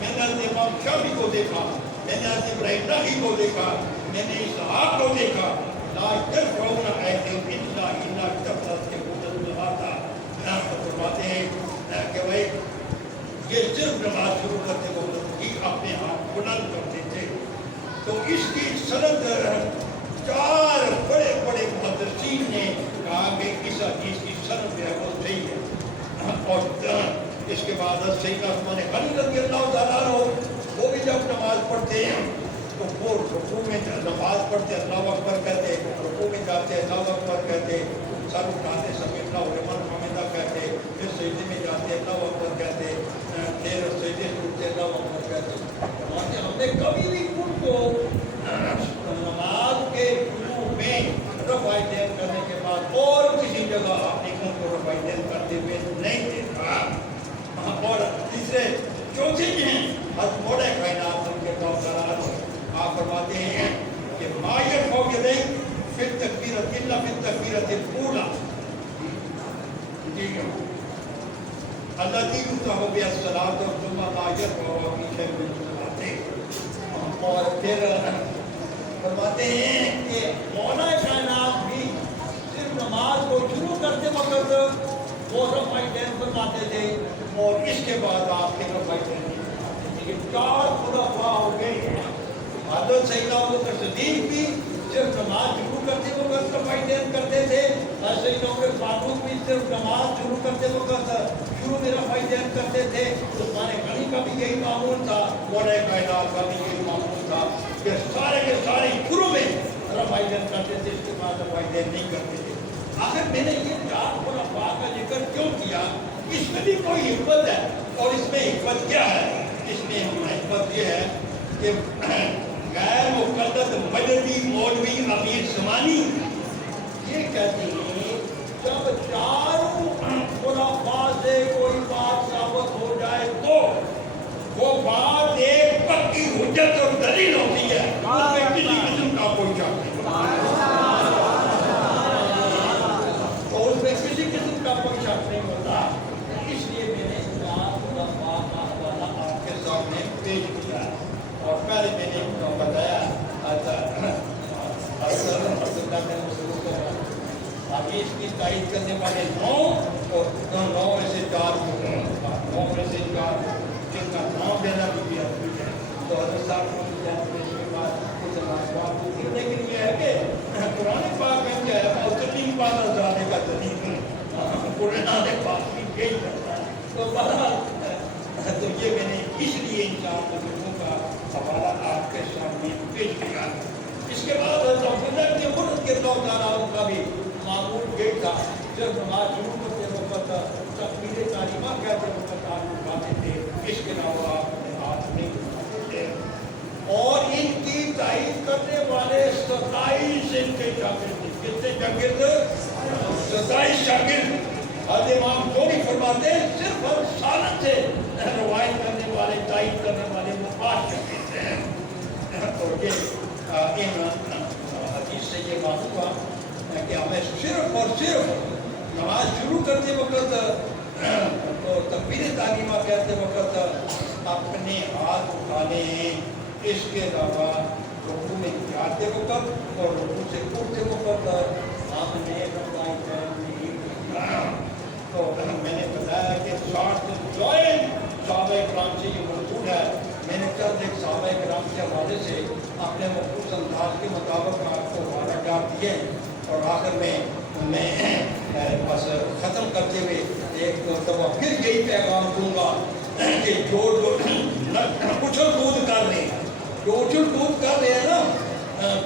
میں نے حضرت امام شافعی کو دیکھا، میں نے حضرت ابراہیم نخعی کو دیکھا، میں نے اسحاق کو دیکھا. لا يرفعون أيديهم إلا إذا افتتحت الصلاة. فرماتے ہیں کہ بھائی یہ صرف نماز شروع کرتے وقت ہی اپنے ہاتھ بلند کرتے تھے. تو اس کی سند 4 بڑے بڑے محدثین نے کہا کہ اس حدیث کی سند جو ہے وہ صحیح ہے. اور اس کے بعد سیدنا عثمان غنی رضی اللہ تعالیٰ عنہ وہ بھی جب نماز پڑھتے ہیں تو وہ رکوع میں نماز پڑھتے اللہ اکبر کہتے، رکوع میں جاتے اللہ اکبر کہتے، سر اٹھاتے سمیع اللہ لمن حمدہ کہتے، پھر سجدے میں جاتے اللہ اکبر کہتے، پھر سجدے سے اٹھتے اللہ اکبر کہتے. ہم نے کبھی بھی ان کو نماز کے شروع میں رفع دین کرنے کے بعد اور کسی جگہ اپنی ان کو رفع دین کرتے ہوئے نہیں دیکھا. اور تیسرے چوتھے ہیں حضرت مولا کائنات ان کے قرآن آپ فرماتے ہیں کہ ما يرفع يديه في التكبيرة إلا في التكبيرة الأولى. التي يفتح بها الصلاة ثم لا يرفع في شيء من صلاته. اور پھر فرماتے ہیں کہ مولا کائنات بھی صرف نماز کو شروع کرتے وقت وہ رفع دین فرماتے تھے اور اس کے بعد آپ کے رفع دین نہیں فرماتے تھے. یہ 4 خلفاء ہو گئے. حضرت سیدنا ابوبکر صدیق بھی صرف نماز شروع کرتے وقت رفع دین کرتے تھے، اور سیدنا عمر فاروق بھی صرف نماز شروع کرتے وقت شروع میں رفع دین کرتے تھے. عثمان غنی کا بھی یہی معمول تھا، مولا کائنات کا بھی یہی معمول تھا کہ سارے کے سارے شروع میں رفع دین کرتے تھے، اس کے بعد رفع دین نہیں کرتے تھے. آخر میں نے یہ 4 خلفاء کا ذکر کیوں کیا؟ اس میں بھی کوئی حکمت ہے. اور اس میں حکمت کیا ہے؟ اس میں حکمت یہ ہے کہ غیر مقلد مدنی مولوی امیر زمانی یہ کہتے ہیں تائید کرنے والے 9 اور 9 میں سے 4 9 میں سے 4 جن کا نام دینا بھی ضروری ہے. تو حضرت صاحب کو اس کے بعد کچھ بات کو لیکن یہ ہے کہ قرآن پاک میں کیا ہے مستقیم پاک جانے کا طریقہ قرآن پاک کی یہی کرتا ہے. تو بہرحال تو یہ میں نے اس لیے ان 4 بزرگوں کا حوالہ آپ کے سامنے پیش کیا. اس کے بعد عبداللہ کے خود کے دوران کا بھی معمول یہ تھا جب نماز شروع کرتے وقت تکبیر تعلیمہ کہتے وقت آپ اٹھاتے تھے. اس کے علاوہ آپ نے ہاتھ نہیں اٹھاتے تھے. اور ان کی تائید کرنے والے 27 ان کے شاگرد تھے. کتنے شاگرد؟ 27 شاگرد. حضرت امام گوری فرماتے ہیں صرف ہم سالت سے روایت کرنے والے تائید کرنے والے وہ 5 شاگرد ہیں. اور یہ ان حدیث سے یہ بات ہوا کہ ہمیں صرف اور صرف نماز شروع کرتے وقت تو تکبیر تعلیمہ کہتے وقت اپنے ہاتھ اٹھانے ہیں. اس کے علاوہ رکوع میں جاتے وقت اور رکوع سے اٹھتے وقت آپ نے تو میں نے بتایا کہ 60 صحابہ کرام سے یہ موجود ہے. میں نے چند ایک صحابہ کرام کے حوالے سے اپنے مخصوص انداز کے مطابق آپ کو واقعات دیے. اور آخر میں بس ختم کرتے ہوئے ایک مرتبہ پھر یہی پیغام دوں گا کہ جو اچھل کود کر رہے ہیں نا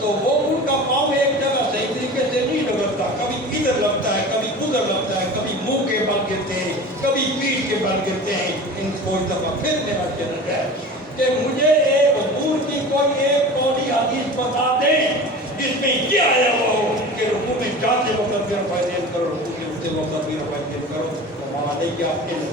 تو وہ ان کا پاؤں ایک جگہ صحیح طریقے سے نہیں لگتا. کبھی ادھر لگتا ہے, کبھی ادھر لگتا ہے, کبھی منہ کے بل گرتے ہیں, کبھی پیٹھ کے بل گرتے ہیں. ان کو ایک دفعہ پھر میرا چیلنج ہے کہ مجھے ایک حضور کی کوئی ایک قولی حدیث بتا دیں جس میں یہ آیا ہوا ہو کہ رکوع میں جاتے وقت بھی رفع دین کرو, رکوع میں اٹھتے وقت بھی رفع دین کرو. تو وہاں لے کے آپ کے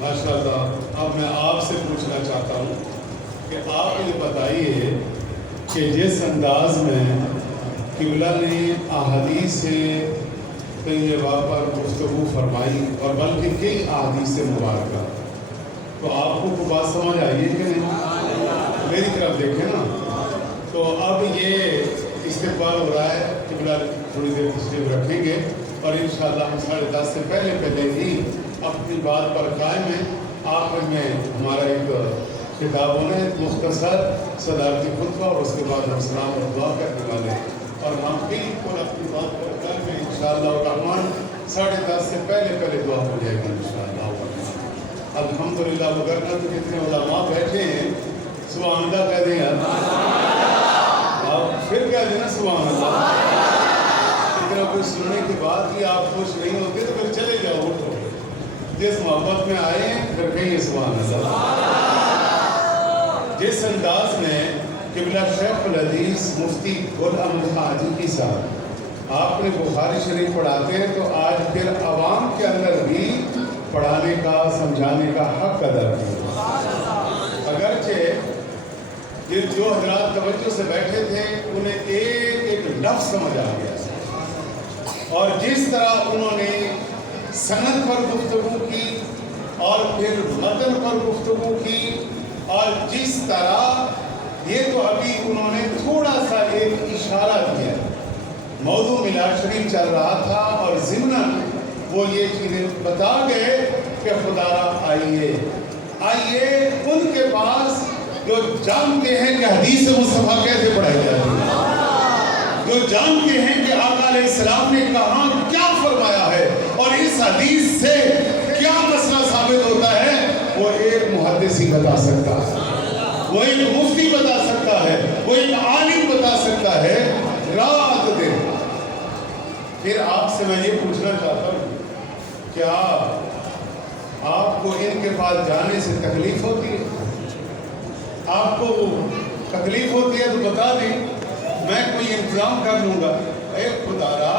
ماشاءاللہ. اب میں آپ سے پوچھنا چاہتا ہوں کہ آپ یہ بتائیے کہ جس انداز میں قبلہ نے احادیث سے کئی جگہ پر گفتگو فرمائی اور بلکہ کئی احادیث مبارکہ, تو آپ کو کوئی بات سمجھ آئیے کہ نہیں؟ میری طرف دیکھیں نا. تو اب یہ استقبال ہو رہا ہے, قبلہ تھوڑی دیر تشریف رکھیں گے اور انشاءاللہ ہم 10:30 سے پہلے ہی اپنی بات پر قائم ہیں. آخر میں ہمارا ایک خطاب ہونا ہے مختصر صدارتی خطبہ اور اس کے بعد ہم سلام اور دعا کرنے والے ہیں. اور ہم بالکل اپنی بات پر قائم ہیں انشاءاللہ الرحمن. 10:30 سے پہلے دعا ہو جائے گا انشاءاللہ الرحمن. الحمدللہ. وغیرہ تو کتنے علماء بیٹھے ہیں, سبحان اللہ کہہ دیں یار. آپ پھر کہہ دیں نا سبحان اللہ. اتنا کچھ سننے کے بعد ہی آپ خوش نہیں ہوتے تو پھر چلے جاؤ. اٹھو, جس محبت میں آئے ہیں پھر کہیں سبحان اللہ. جس انداز میں قبلہ شیخ الحدیث مفتی گل احمد حاجی صاحب آپ نے بخاری شریف پڑھاتے ہیں تو آج پھر عوام کے اندر بھی پڑھانے کا سمجھانے کا حق ادا کیا. اگرچہ جو حضرات توجہ سے بیٹھے تھے انہیں ایک لفظ سمجھ آ گیا اور جس طرح انہوں نے سند پر گفتگو کی اور پھر متن پر گفتگو کی اور جس طرح یہ تو ابھی انہوں نے تھوڑا سا ایک اشارہ دیا. موضوع میلاد شریف چل رہا تھا اور ضمناً وہ یہ چیزیں بتا گئے کہ خدا را آئیے ان کے پاس جو جانتے ہیں کہ حدیث مصطفیٰ کیسے پڑھائی جاتی ہے, جو جانتے ہیں کہ آقا علیہ السلام نے کہاں کیا فرمایا ہے اور اس حدیث سے کیا مسئلہ ثابت ہوتا ہے. وہ ایک محدث ہی بتا سکتا ہے, وہ ایک مفتی بتا سکتا ہے, وہ ایک عالم بتا سکتا ہے رات دن. پھر آپ سے میں یہ پوچھنا چاہتا ہوں, کیا آپ کو ان کے پاس جانے سے تکلیف ہوتی ہے؟ آپ کو تکلیف ہوتی ہے تو بتا دیں, میں کوئی انتظام کر لوں گا. اے خدا را,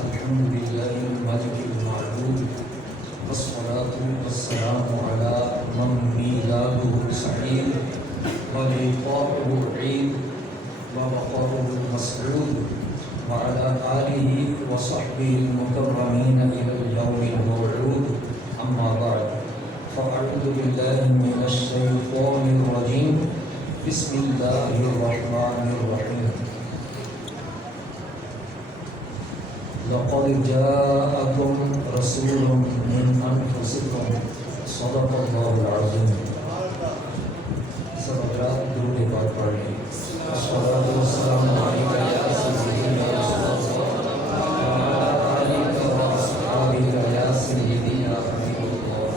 الحمد لله الملك المعبود والصلاة والسلام على من ميلاده سعيد ولقاؤه عيد ووقاره مسعود وعلى آله وصحبه المكرمين إلى اليوم الموعود أما بعد فأعوذ بالله من الشيطان الرجيم بسم الله الرحمن الرحيم لقد جاءكم رسول من أنفسكم صدق الله العظيم سبقات درود پاک پڑھ لیں الصلاة والسلام علیکہ یا سیدی یا رسول اللہ وعلی آلک و اصحابک یا سیدی یا حبیب اللہ.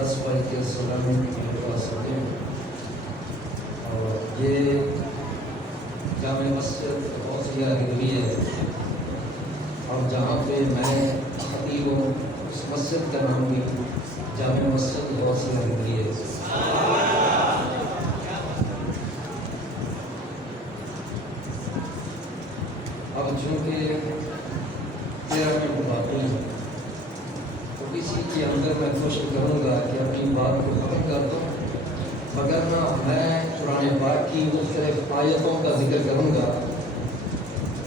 دس بج کے 16 منٹ میرے پاس ہوتے ہیں اور یہ جامع مسجد غوثیہ ہندوی ہے اور جہاں پہ میں خطیب ہوں اس مسجد کا نام بھی جامع مسجد غوثیہ ہندوی ہے. اب چونکہ 13 منٹ باقی ہیں تو اسی کے اندر میں کوشش کروں گا کہ اپنی بات کو ختم کر دوں، مگر نہ میں قرآن پاک کی مختلف آیتوں کا ذکر کروں گا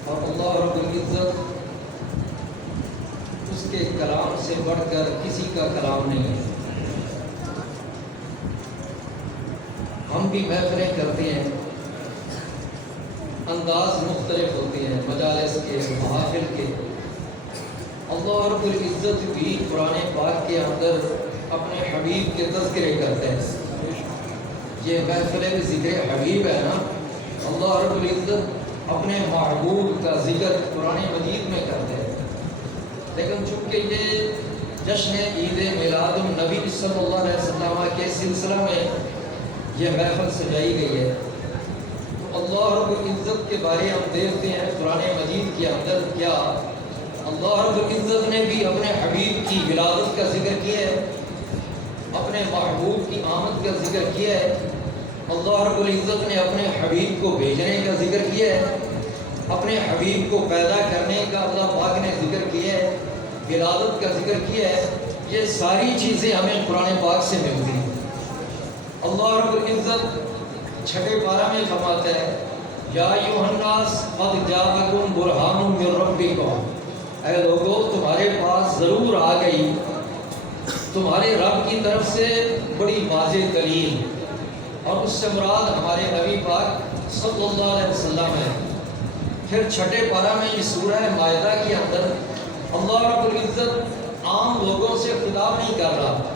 اور اللہ رب العزت اس کے کلام سے بڑھ کر کسی کا کلام نہیں ہے. ہم بھی محفلیں کرتے ہیں، انداز مختلف ہوتے ہیں مجالس کے محافل کے. اللہ رب العزت بھی قرآن پاک کے اندر اپنے حبیب کے تذکرے کرتے ہیں. یہ محفل ذکر حبیب ہے نا، اللہ رب العزت اپنے محبوب کا ذکر قرآن مجید میں کرتے ہیں. لیکن چونکہ یہ جشن عید میلاد النبی صلی اللہ علیہ وسلم کے سلسلہ میں یہ محفل سجائی گئی ہے تو اللہ رب العزت کے بارے ہم دیکھتے ہیں قرآن مجید کے اندر کیا اللہ رب العزت نے بھی اپنے حبیب کی ولادت کا ذکر کیا ہے، اپنے محبوب کی آمد کا ذکر کیا ہے. اللہ رب العزت نے اپنے حبیب کو بھیجنے کا ذکر کیا ہے، اپنے حبیب کو پیدا کرنے کا اللہ پاک نے ذکر کیا ہے، ولادت کا ذکر کیا ہے. یہ ساری چیزیں ہمیں قرآن پاک سے ملتی ہیں. اللہ رب العزت چھٹے پارہ میں فرماتا ہے یا ایھا الناس قد جاءکم برہان من ربکم، اے لوگو تمہارے پاس ضرور آ گئی تمہارے رب کی طرف سے بڑی واضح دلیل، اور اس سے مراد ہمارے نبی پاک صلی اللہ علیہ وسلم ہے. پھر چھٹے پارہ میں یہ سورہ مائدہ کے اندر اللہ رب العزت عام لوگوں سے خطاب نہیں کر رہا،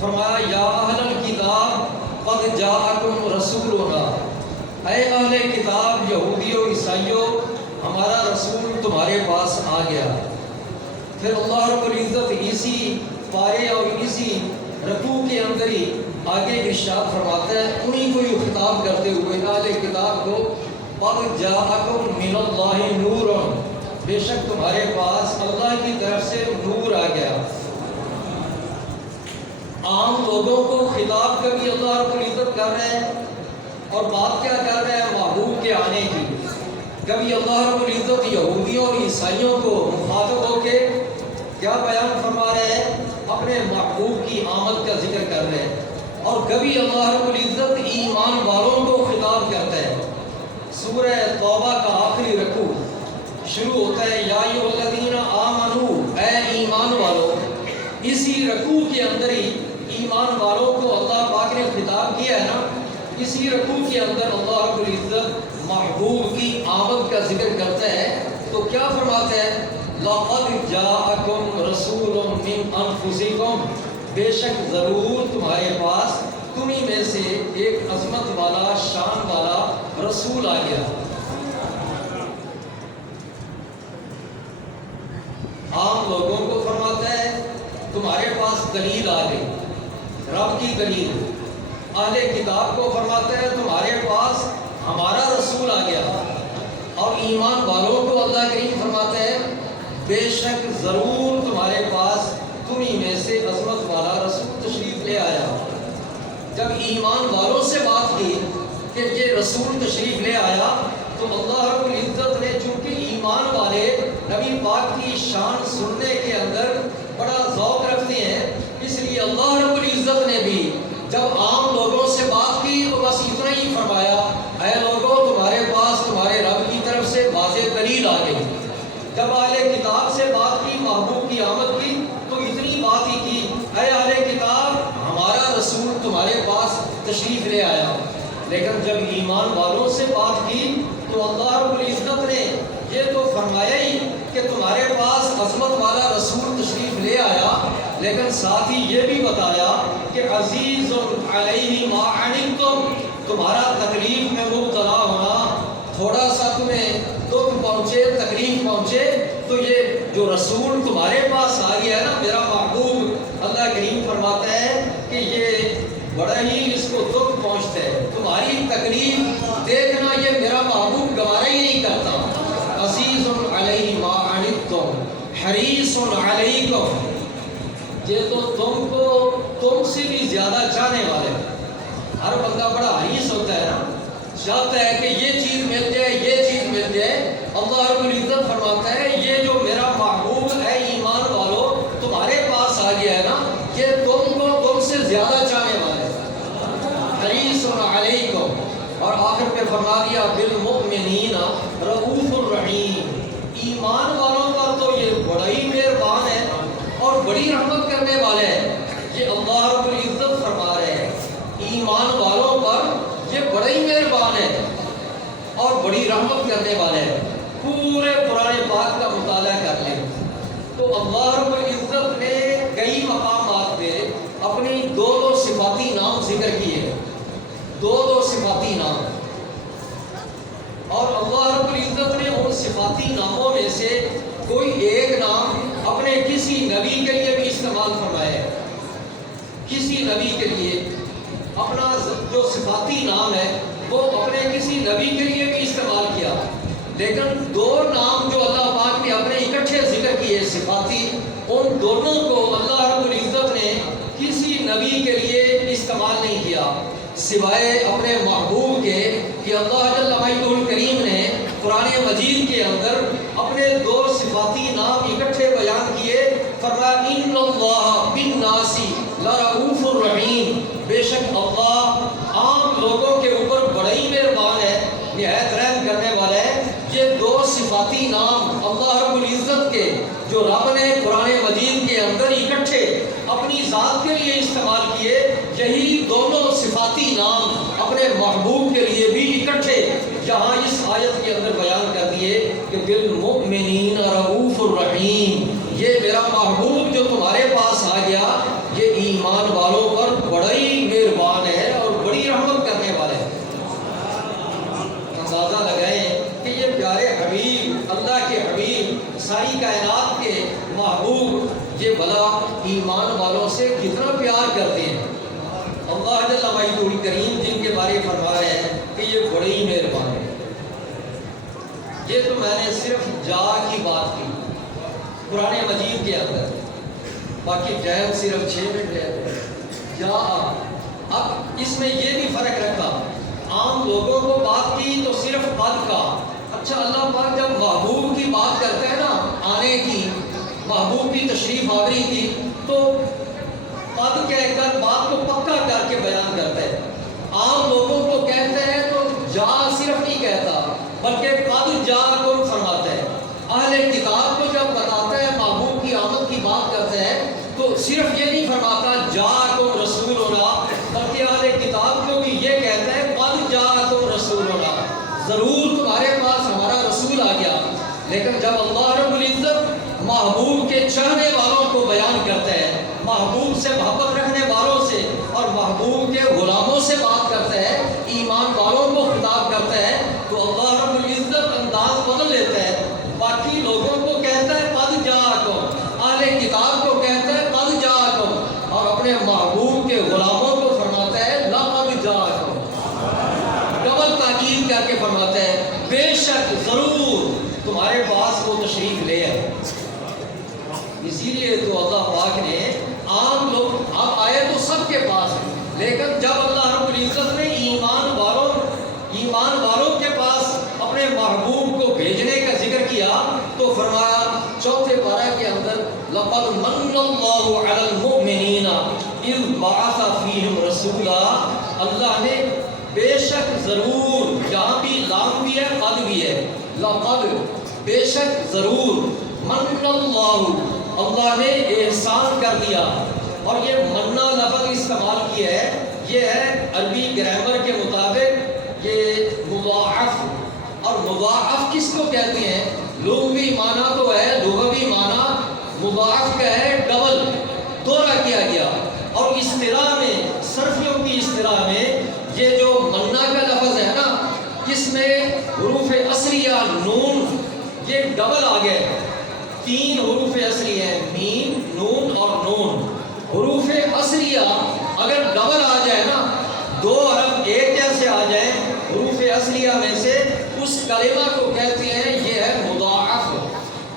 فرمایا یا اہل الکتاب قد جاءکم رسولنا، اے اہل کتاب یہودیوں عیسائیوں ہمارا رسول تمہارے پاس آ گیا. پھر اللہ رب العزت اسی پارے اور اسی رکوع کے اندر ہی آگے ارشاد فرماتا ہے انہیں کو یہ خطاب کرتے ہوئے اہل کتاب کو قد جاءکم من اللہ نور، بے شک تمہارے پاس اللہ کی طرف سے نور آ گیا. عام لوگوں کو خطاب کبھی اللہ رب العزت کر رہے ہیں اور بات کیا کر رہے ہیں محبوب کے آنے کی. کبھی اللہ رب العزت یہودیوں اور عیسائیوں کو مخاطب ہو کے کیا بیان فرما رہے ہیں، اپنے محبوب کی آمد کا ذکر کر رہے ہیں. اور کبھی اللہ رب العزت ایمان والوں کو خطاب کرتا ہے. سورہ توبہ کا آخری رکوع شروع ہوتا ہے یا ایھا الذین آمنوا، اے ایمان والو. اسی رکوع کے اندر ہی ایمان والوں کو اللہ پاک نے خطاب کیا ہے نا. اسی رکوع کے اندر اللہ رب العزت محبوب کی آمد کا ذکر کرتا ہے تو کیا فرماتا ہے لقد جاءکم رسول من انفسکم، بے شک ضرور تمہارے پاس تمہیں میں سے ایک عظمت والا شان والا رسول آ گیا. عام لوگوں کو فرماتا ہے تمہارے پاس دلیل آ گئی، رب کی دلیل. اہل کتاب کو فرماتا ہے تمہارے پاس ہمارا رسول آ گیا. اور ایمان والوں کو اللہ کریم فرماتا ہے بے شک ضرور تمہارے پاس تمہیں میں سے عظمت والا رسول تشریف لے آیا. جب ایمان والوں سے بات کی کہ یہ رسول تشریف لے آیا تو اللہ رب العزت نے چونکہ ایمان والے نبی پاک کی شان سننے کے اندر بڑا ذوق رکھتے ہیں، اس لیے اللہ رب العزت نے بھی جب عام لوگوں سے بات کی تو بس اتنا ہی فرمایا، اے لوگوں تمہارے پاس تمہارے رب کی طرف سے واضح دلیل آ گئی۔ جب اہل کتاب سے بات کی، محبوب کی آمد کی، تو اتنی بات ہی کی، اے اہل کتاب ہمارا رسول تمہارے پاس تشریف لے آیا۔ لیکن جب ایمان والوں سے بات کی تو اللہ رب العزت نے یہ تو فرمایا ہی کہ تمہارے پاس عظمت والا رسول تشریف لے آیا، لیکن ساتھ ہی یہ بھی بتایا کہ عزیز علیہ ما عنتم، تمہارا تکلیف میں مبتلا ہونا، تھوڑا سا تمہیں دکھ پہنچے، تکلیف پہنچے، تو یہ جو رسول تمہارے پاس آ گیا ہے نا، میرا محبوب، اللہ کریم فرماتا ہے کہ یہ بڑا ہی اس کو دکھ پہنچتا ہے، تمہاری تکلیف دیکھنا یہ میرا محبوب گوارا ہی نہیں کرتا۔ عزیز علیہ ما عنتم حریص علیکم، یہ تو تم کو تم سے بھی زیادہ چاہنے والے، ہر بندہ بڑا حریص ہوتا ہے نا، چاہتا ہے کہ یہ چیز مل جائے، یہ چیز مل جائے۔ اللہ رب العزت فرماتا ہے یہ جو میرا محبوب ہے ایمان والو تمہارے پاس آ گیا ہے نا، یہ تم کو تم سے زیادہ چاہنے والے، حریص علیکم۔ اور آخر پہ فرما دیا بالمؤمنین رؤوف الرحیم، ایمان والوں پر تو یہ بڑا ہی مہربان ہے اور بڑی رحمت کرنے والے ہیں۔ یہ اللہ رب العزت فرما رہے ہیں ایمان والوں پر یہ بڑا ہی مہربان ہے اور بڑی رحمت کرنے والے ہیں۔ پورے قرآن پاک کا مطالعہ کر لیں تو اللہ رب العزت نے کئی مقامات پہ اپنی دو صفاتی نام ذکر کیے، دو صفاتی نام، اور اللہ رب العزت نے ان صفاتی ناموں میں سے کوئی ایک نام اپنے کسی نبی کے لیے بھی استعمال فرمایا ہے۔ کسی نبی کے لیے اپنا جو صفاتی نام ہے وہ اپنے کسی نبی کے لیے بھی استعمال کیا، لیکن دو نام جو اللہ پاک نے اپنے اکٹھے ذکر کیے صفاتی، ان دونوں کو اللہ رب العزت نے کسی نبی کے لیے استعمال نہیں کیا سوائے اپنے محبوب کے، کہ اللہ جل وعلا الکریم نے قرآن مجید کے اندر اپنے دو صفاتی نام اکٹھے بیان کیے، فرمایا ان اللہ بالناس لرؤوف الرحیم، بے شک اللہ عام لوگوں کے اوپر بڑا ہی مہربان ہے، نہایت رحم کرنے والا ہے۔ یہ دو صفاتی نام اللہ رب العزت کے جو رب نے قرآن مجید کے اندر اکٹھے اپنی ذات کے لیے استعمال کیے، یہی دونوں صفاتی نام اپنے محبوب کے لیے بھی اکٹھے یہاں اس آیت کے اندر بیان کر دیے کہ بالمؤمنین رؤوف الرحیم، یہ میرا محبوب جو تمہارے پاس آ گیا یہ ایمان والوں پر بڑا ہی مہربان ہے اور بڑی رحمت کرنے والا ہے۔ اندازہ لگائیں کہ یہ پیارے حبیب، اللہ کے حبیب، ساری کائنات کے محبوب، یہ بھلا ایمان والوں سے کتنا پیار کرتے ہیں۔ اللہ جل وعلا الکریم جن کے بارے فرما رہے ہیں کہ یہ بڑے ہی مہربان ہے۔ یہ تو میں نے صرف جا کی بات کی قرآن مجید کے اندر، باقی ٹائم صرف 6 منٹ ہے۔ جا، اب اس میں یہ بھی فرق رکھا، عام لوگوں کو بات کی تو صرف قد کا، اچھا اللہ پاک جب محبوب کی بات کرتے ہیں نا، آنے کی، محبوب کی تشریف آوری کی، تو قد کہہ کر بات کو پکا کر کے بیان کرتا ہے۔ عام لوگوں کو کہتے ہیں تو جا صرف نہیں کہتا بلکہ قد جا کم فرماتا ہے۔ اہل کتاب کو جب بتاتا ہے محبوب کی آمد کی بات کرتا ہے تو صرف یہ نہیں فرماتا جا کم رسول ہونا، بلکہ اہل کتاب کو بھی یہ کہتا ہے قد جا کم رسول ہونا، ضرور تمہارے پاس ہمارا رسول آ گیا۔ لیکن جب اللہ رب العزت محبوب کے چاہنے والوں کو بیان کرتا ہے، محبوب سے محبت رکھنے والوں سے اور محبوب کے غلاموں سے بات کرتا ہے، ایمان والوں کو خطاب کرتا ہے، تو اللہ رب العزت انداز بدل لیتا ہے۔ باقی لوگوں کو کہتا ہے قد جاءکم، اہل کتاب کو کہتا ہے قد جاءکم، اور اپنے محبوب کے غلاموں کو فرماتا ہے لقد جاءکم، ڈبل تاکید کر کے فرماتا ہے بے شک ضرور تمہارے پاس وہ تشریف لے آئے۔ اسی لیے تو اللہ پاک نے عام لوگ اب آئے تو سب کے پاس ہیں، لیکن جب اللہ رب العزت نے ایمان والوں ایمان والوں کے پاس اپنے محبوب کو بھیجنے کا ذکر کیا تو فرمایا چوتھے پارہ کے اندر لقد من اللہ علی المؤمنین اذ بعث فیہم رسولا، اللہ نے بے شک ضرور، یہاں بھی لام بھی ہے قد بھی ہے، لقد بے شک ضرور، من اللہ اللہ نے احسان کر دیا، اور یہ مننا لفظ استعمال کیا ہے، یہ ہے عربی گرامر کے مطابق یہ مضاعف، اور مضاعف کس کو کہتے ہیں؟ لغوی معنی تو ہے، لغوی معنی مضاعف کا ہے ڈبل، دوہرا کیا گیا، اور اصطلاح میں صرفیوں کی اصطلاح میں یہ جو مننا کا لفظ ہے نا، اس میں حروف اصلیہ نون یہ ڈبل آ گئے، 3 حروف اصلی ہیں، میم، نون اور نون۔ حروف اصلیہ اگر ڈبل آ جائے نا، 2 حرف ایک جیسے آ جائیں حروف اصلیہ میں سے، اس کلمہ کو کہتے ہیں یہ ہے مضاعف۔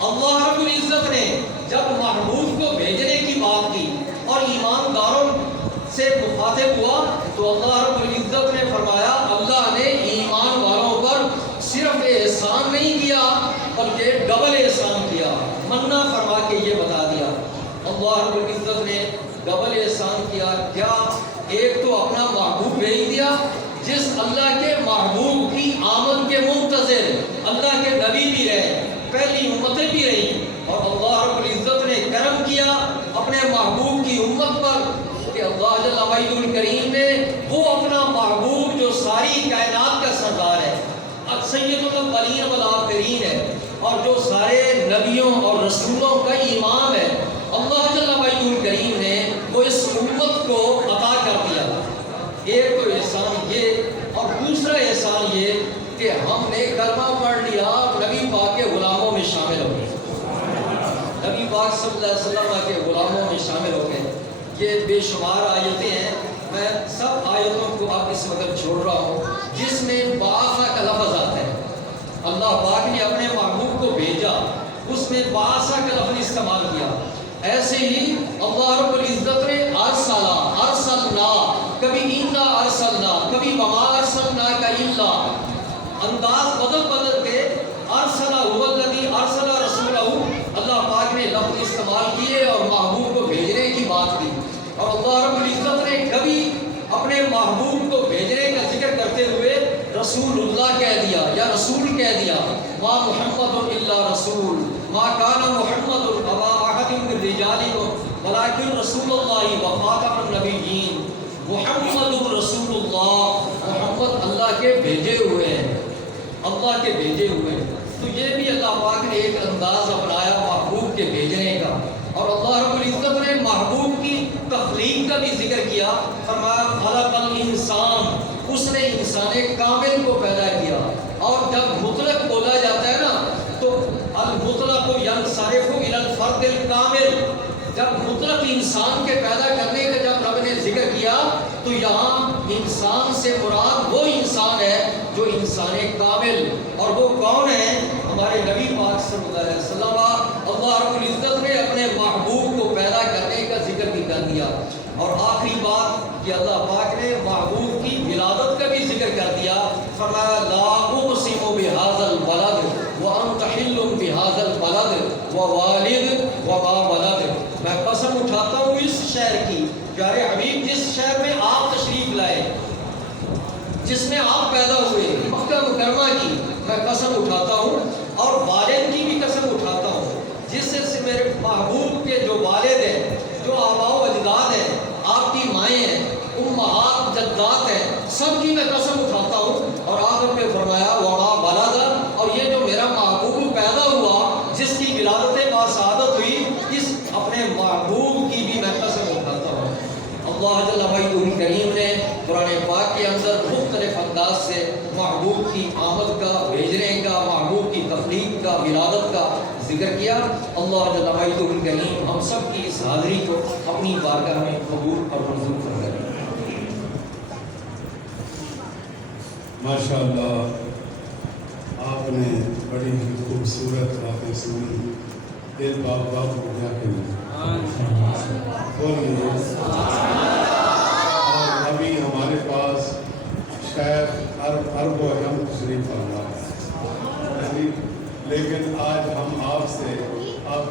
اللہ رب العزت نے جب محبوب کو بھیجنے کی بات کی اور ایمانداروں سے مخاطب ہوا تو اللہ رب العزت نے فرمایا اللہ نے ایمان والوں پر صرف احسان نہیں کیا بلکہ ڈبل احسان کیا، مننا فرما کے یہ بتا دیا۔ اللہ رب العزت نے ڈبل احسان کیا، کیا؟ ایک تو اپنا محبوب بھیج دیا جس اللہ کے محبوب کی آمد کے منتظر اللہ کے نبی بھی رہے، پہلی امتیں بھی رہی، اور اللہ رب العزت نے کرم کیا اپنے محبوب کی امت پر کہ اللہ جل وعلا الکریم نے وہ اپنا محبوب جو ساری کائنات کا سردار ہے، سید الاولین والآخرین ہے، اور جو سارے نبیوں اور رسولوں کا امام ہے، اللہ جل وعلا الکریم نے وہ اس امت کو عطا کر دیا۔ ایک تو احسان یہ، اور دوسرا احسان یہ کہ ہم نے کلمہ پڑھ لیا، نبی پاک کے غلاموں میں شامل ہو گئے، نبی پاک صلی اللہ علیہ وسلم کے غلاموں میں شامل ہو گئے۔ یہ بے شمار آیتیں ہیں، میں سب آیتوں کو اب اس وقت چھوڑ رہا ہوں جس میں بعث کا لفظ آتا ہے۔ اللہ پاک نے اپنے محبوب کو بھیجا، اس میں بعث کا لفظ استعمال کیا۔ ایسے ہی اللہ رب العزت نے ارسلنا، کبھی انا ارسلنا، کبھی وما ارسلنا کا الا، انداز بدل کے ارسلہ هو الذی ارسل رسولہ، اللہ پاک نے لفظ استعمال کیے اور محبوب کو بھیجنے کی بات کی، اور اللہ رب العزت نے کبھی اپنے محبوب کو بھیجنے کا ذکر کرتے ہوئے رسول اللہ کہہ دیا یا رسول کہہ دیا، ما محمد الا رسول ما کان محمد ابا احد من رجالکم ولکن رسول اللہ وخاتم النبیین، محمد رسول اللہ، محمد اللہ کے بھیجے ہوئے ہیں، اللہ کے بھیجے ہوئے ہیں۔ تو یہ بھی اللہ پاک نے ایک انداز اپنایا محبوب کے بھیجنے کا، اور اللہ رب العزت نے محبوب کی تخلیق کا بھی ذکر کیا، فرمایا خلق الانسان، اس نے انسان کامل کو پیدا کیا، اور جب مطلق بولا جاتا ہے نا تو المطلق ینصرف الی الفرد الکامل، جب مطلق انسان کے پیدا کرنے کا جب رب نے ذکر کیا تو یہاں انسان سے مراد وہ انسان ہے جو انسان کامل، اور وہ کون ہے؟ ہمارے نبی پاک صلی اللہ علیہ وسلم۔ اللہ رب العزت نے اپنے محبوب کو پیدا کرنے کا ذکر بھی کر دیا، اور آخری بات کہ اللہ پاک نے محبوب کی ولادت کا بھی ذکر کر دیا، فرمایا لا اقسم بهذا البلد وانت حل بهذا البلد ووالد وما ولد، میں قسم اٹھاتا ہوں اس شہر کی، پیارے حبیب جس شہر میں آپ تشریف لائے، جس میں آپ پیدا ہوئے، مکہ مکرمہ کی میں قسم اٹھاتا ہوں، اور والد کی بھی قسم اٹھاتا ہوں جس سے میرے محبوب کے جو والد ہیں، جو آباء و اجداد ہیں، آپ کی مائیں ہیں، امہات جدات ہیں، سب کی میں قسم اٹھاتا ہوں، اور آخر میں فرمایا وما ولد، اور یہ جو میرا محبوب پیدا ہوا جس کی ولادت باسعادت ہوئی، اس اپنے محبوب کی بھی میں قسم اٹھاتا ہوں۔ اللہ جل وعلا کریم نے قرآن پاک کے اندر مختلف انداز سے محبوب کی آمد کا، بھیجنے کا، محبوب کی تخلیق کا، ولادت کا ذکر کیا۔ اللہ جل وعلا کریم ہم سب کی اس حاضری کو اپنی بارگاہ میں قبول اور منظور فرمائے۔ ماشاءاللہ آپ نے بڑی ہی خوبصورت باتیں سنی، دل باغ باغ ہو گیا کہ بولیے۔ اور ابھی ہمارے پاس شاید عرب و اجم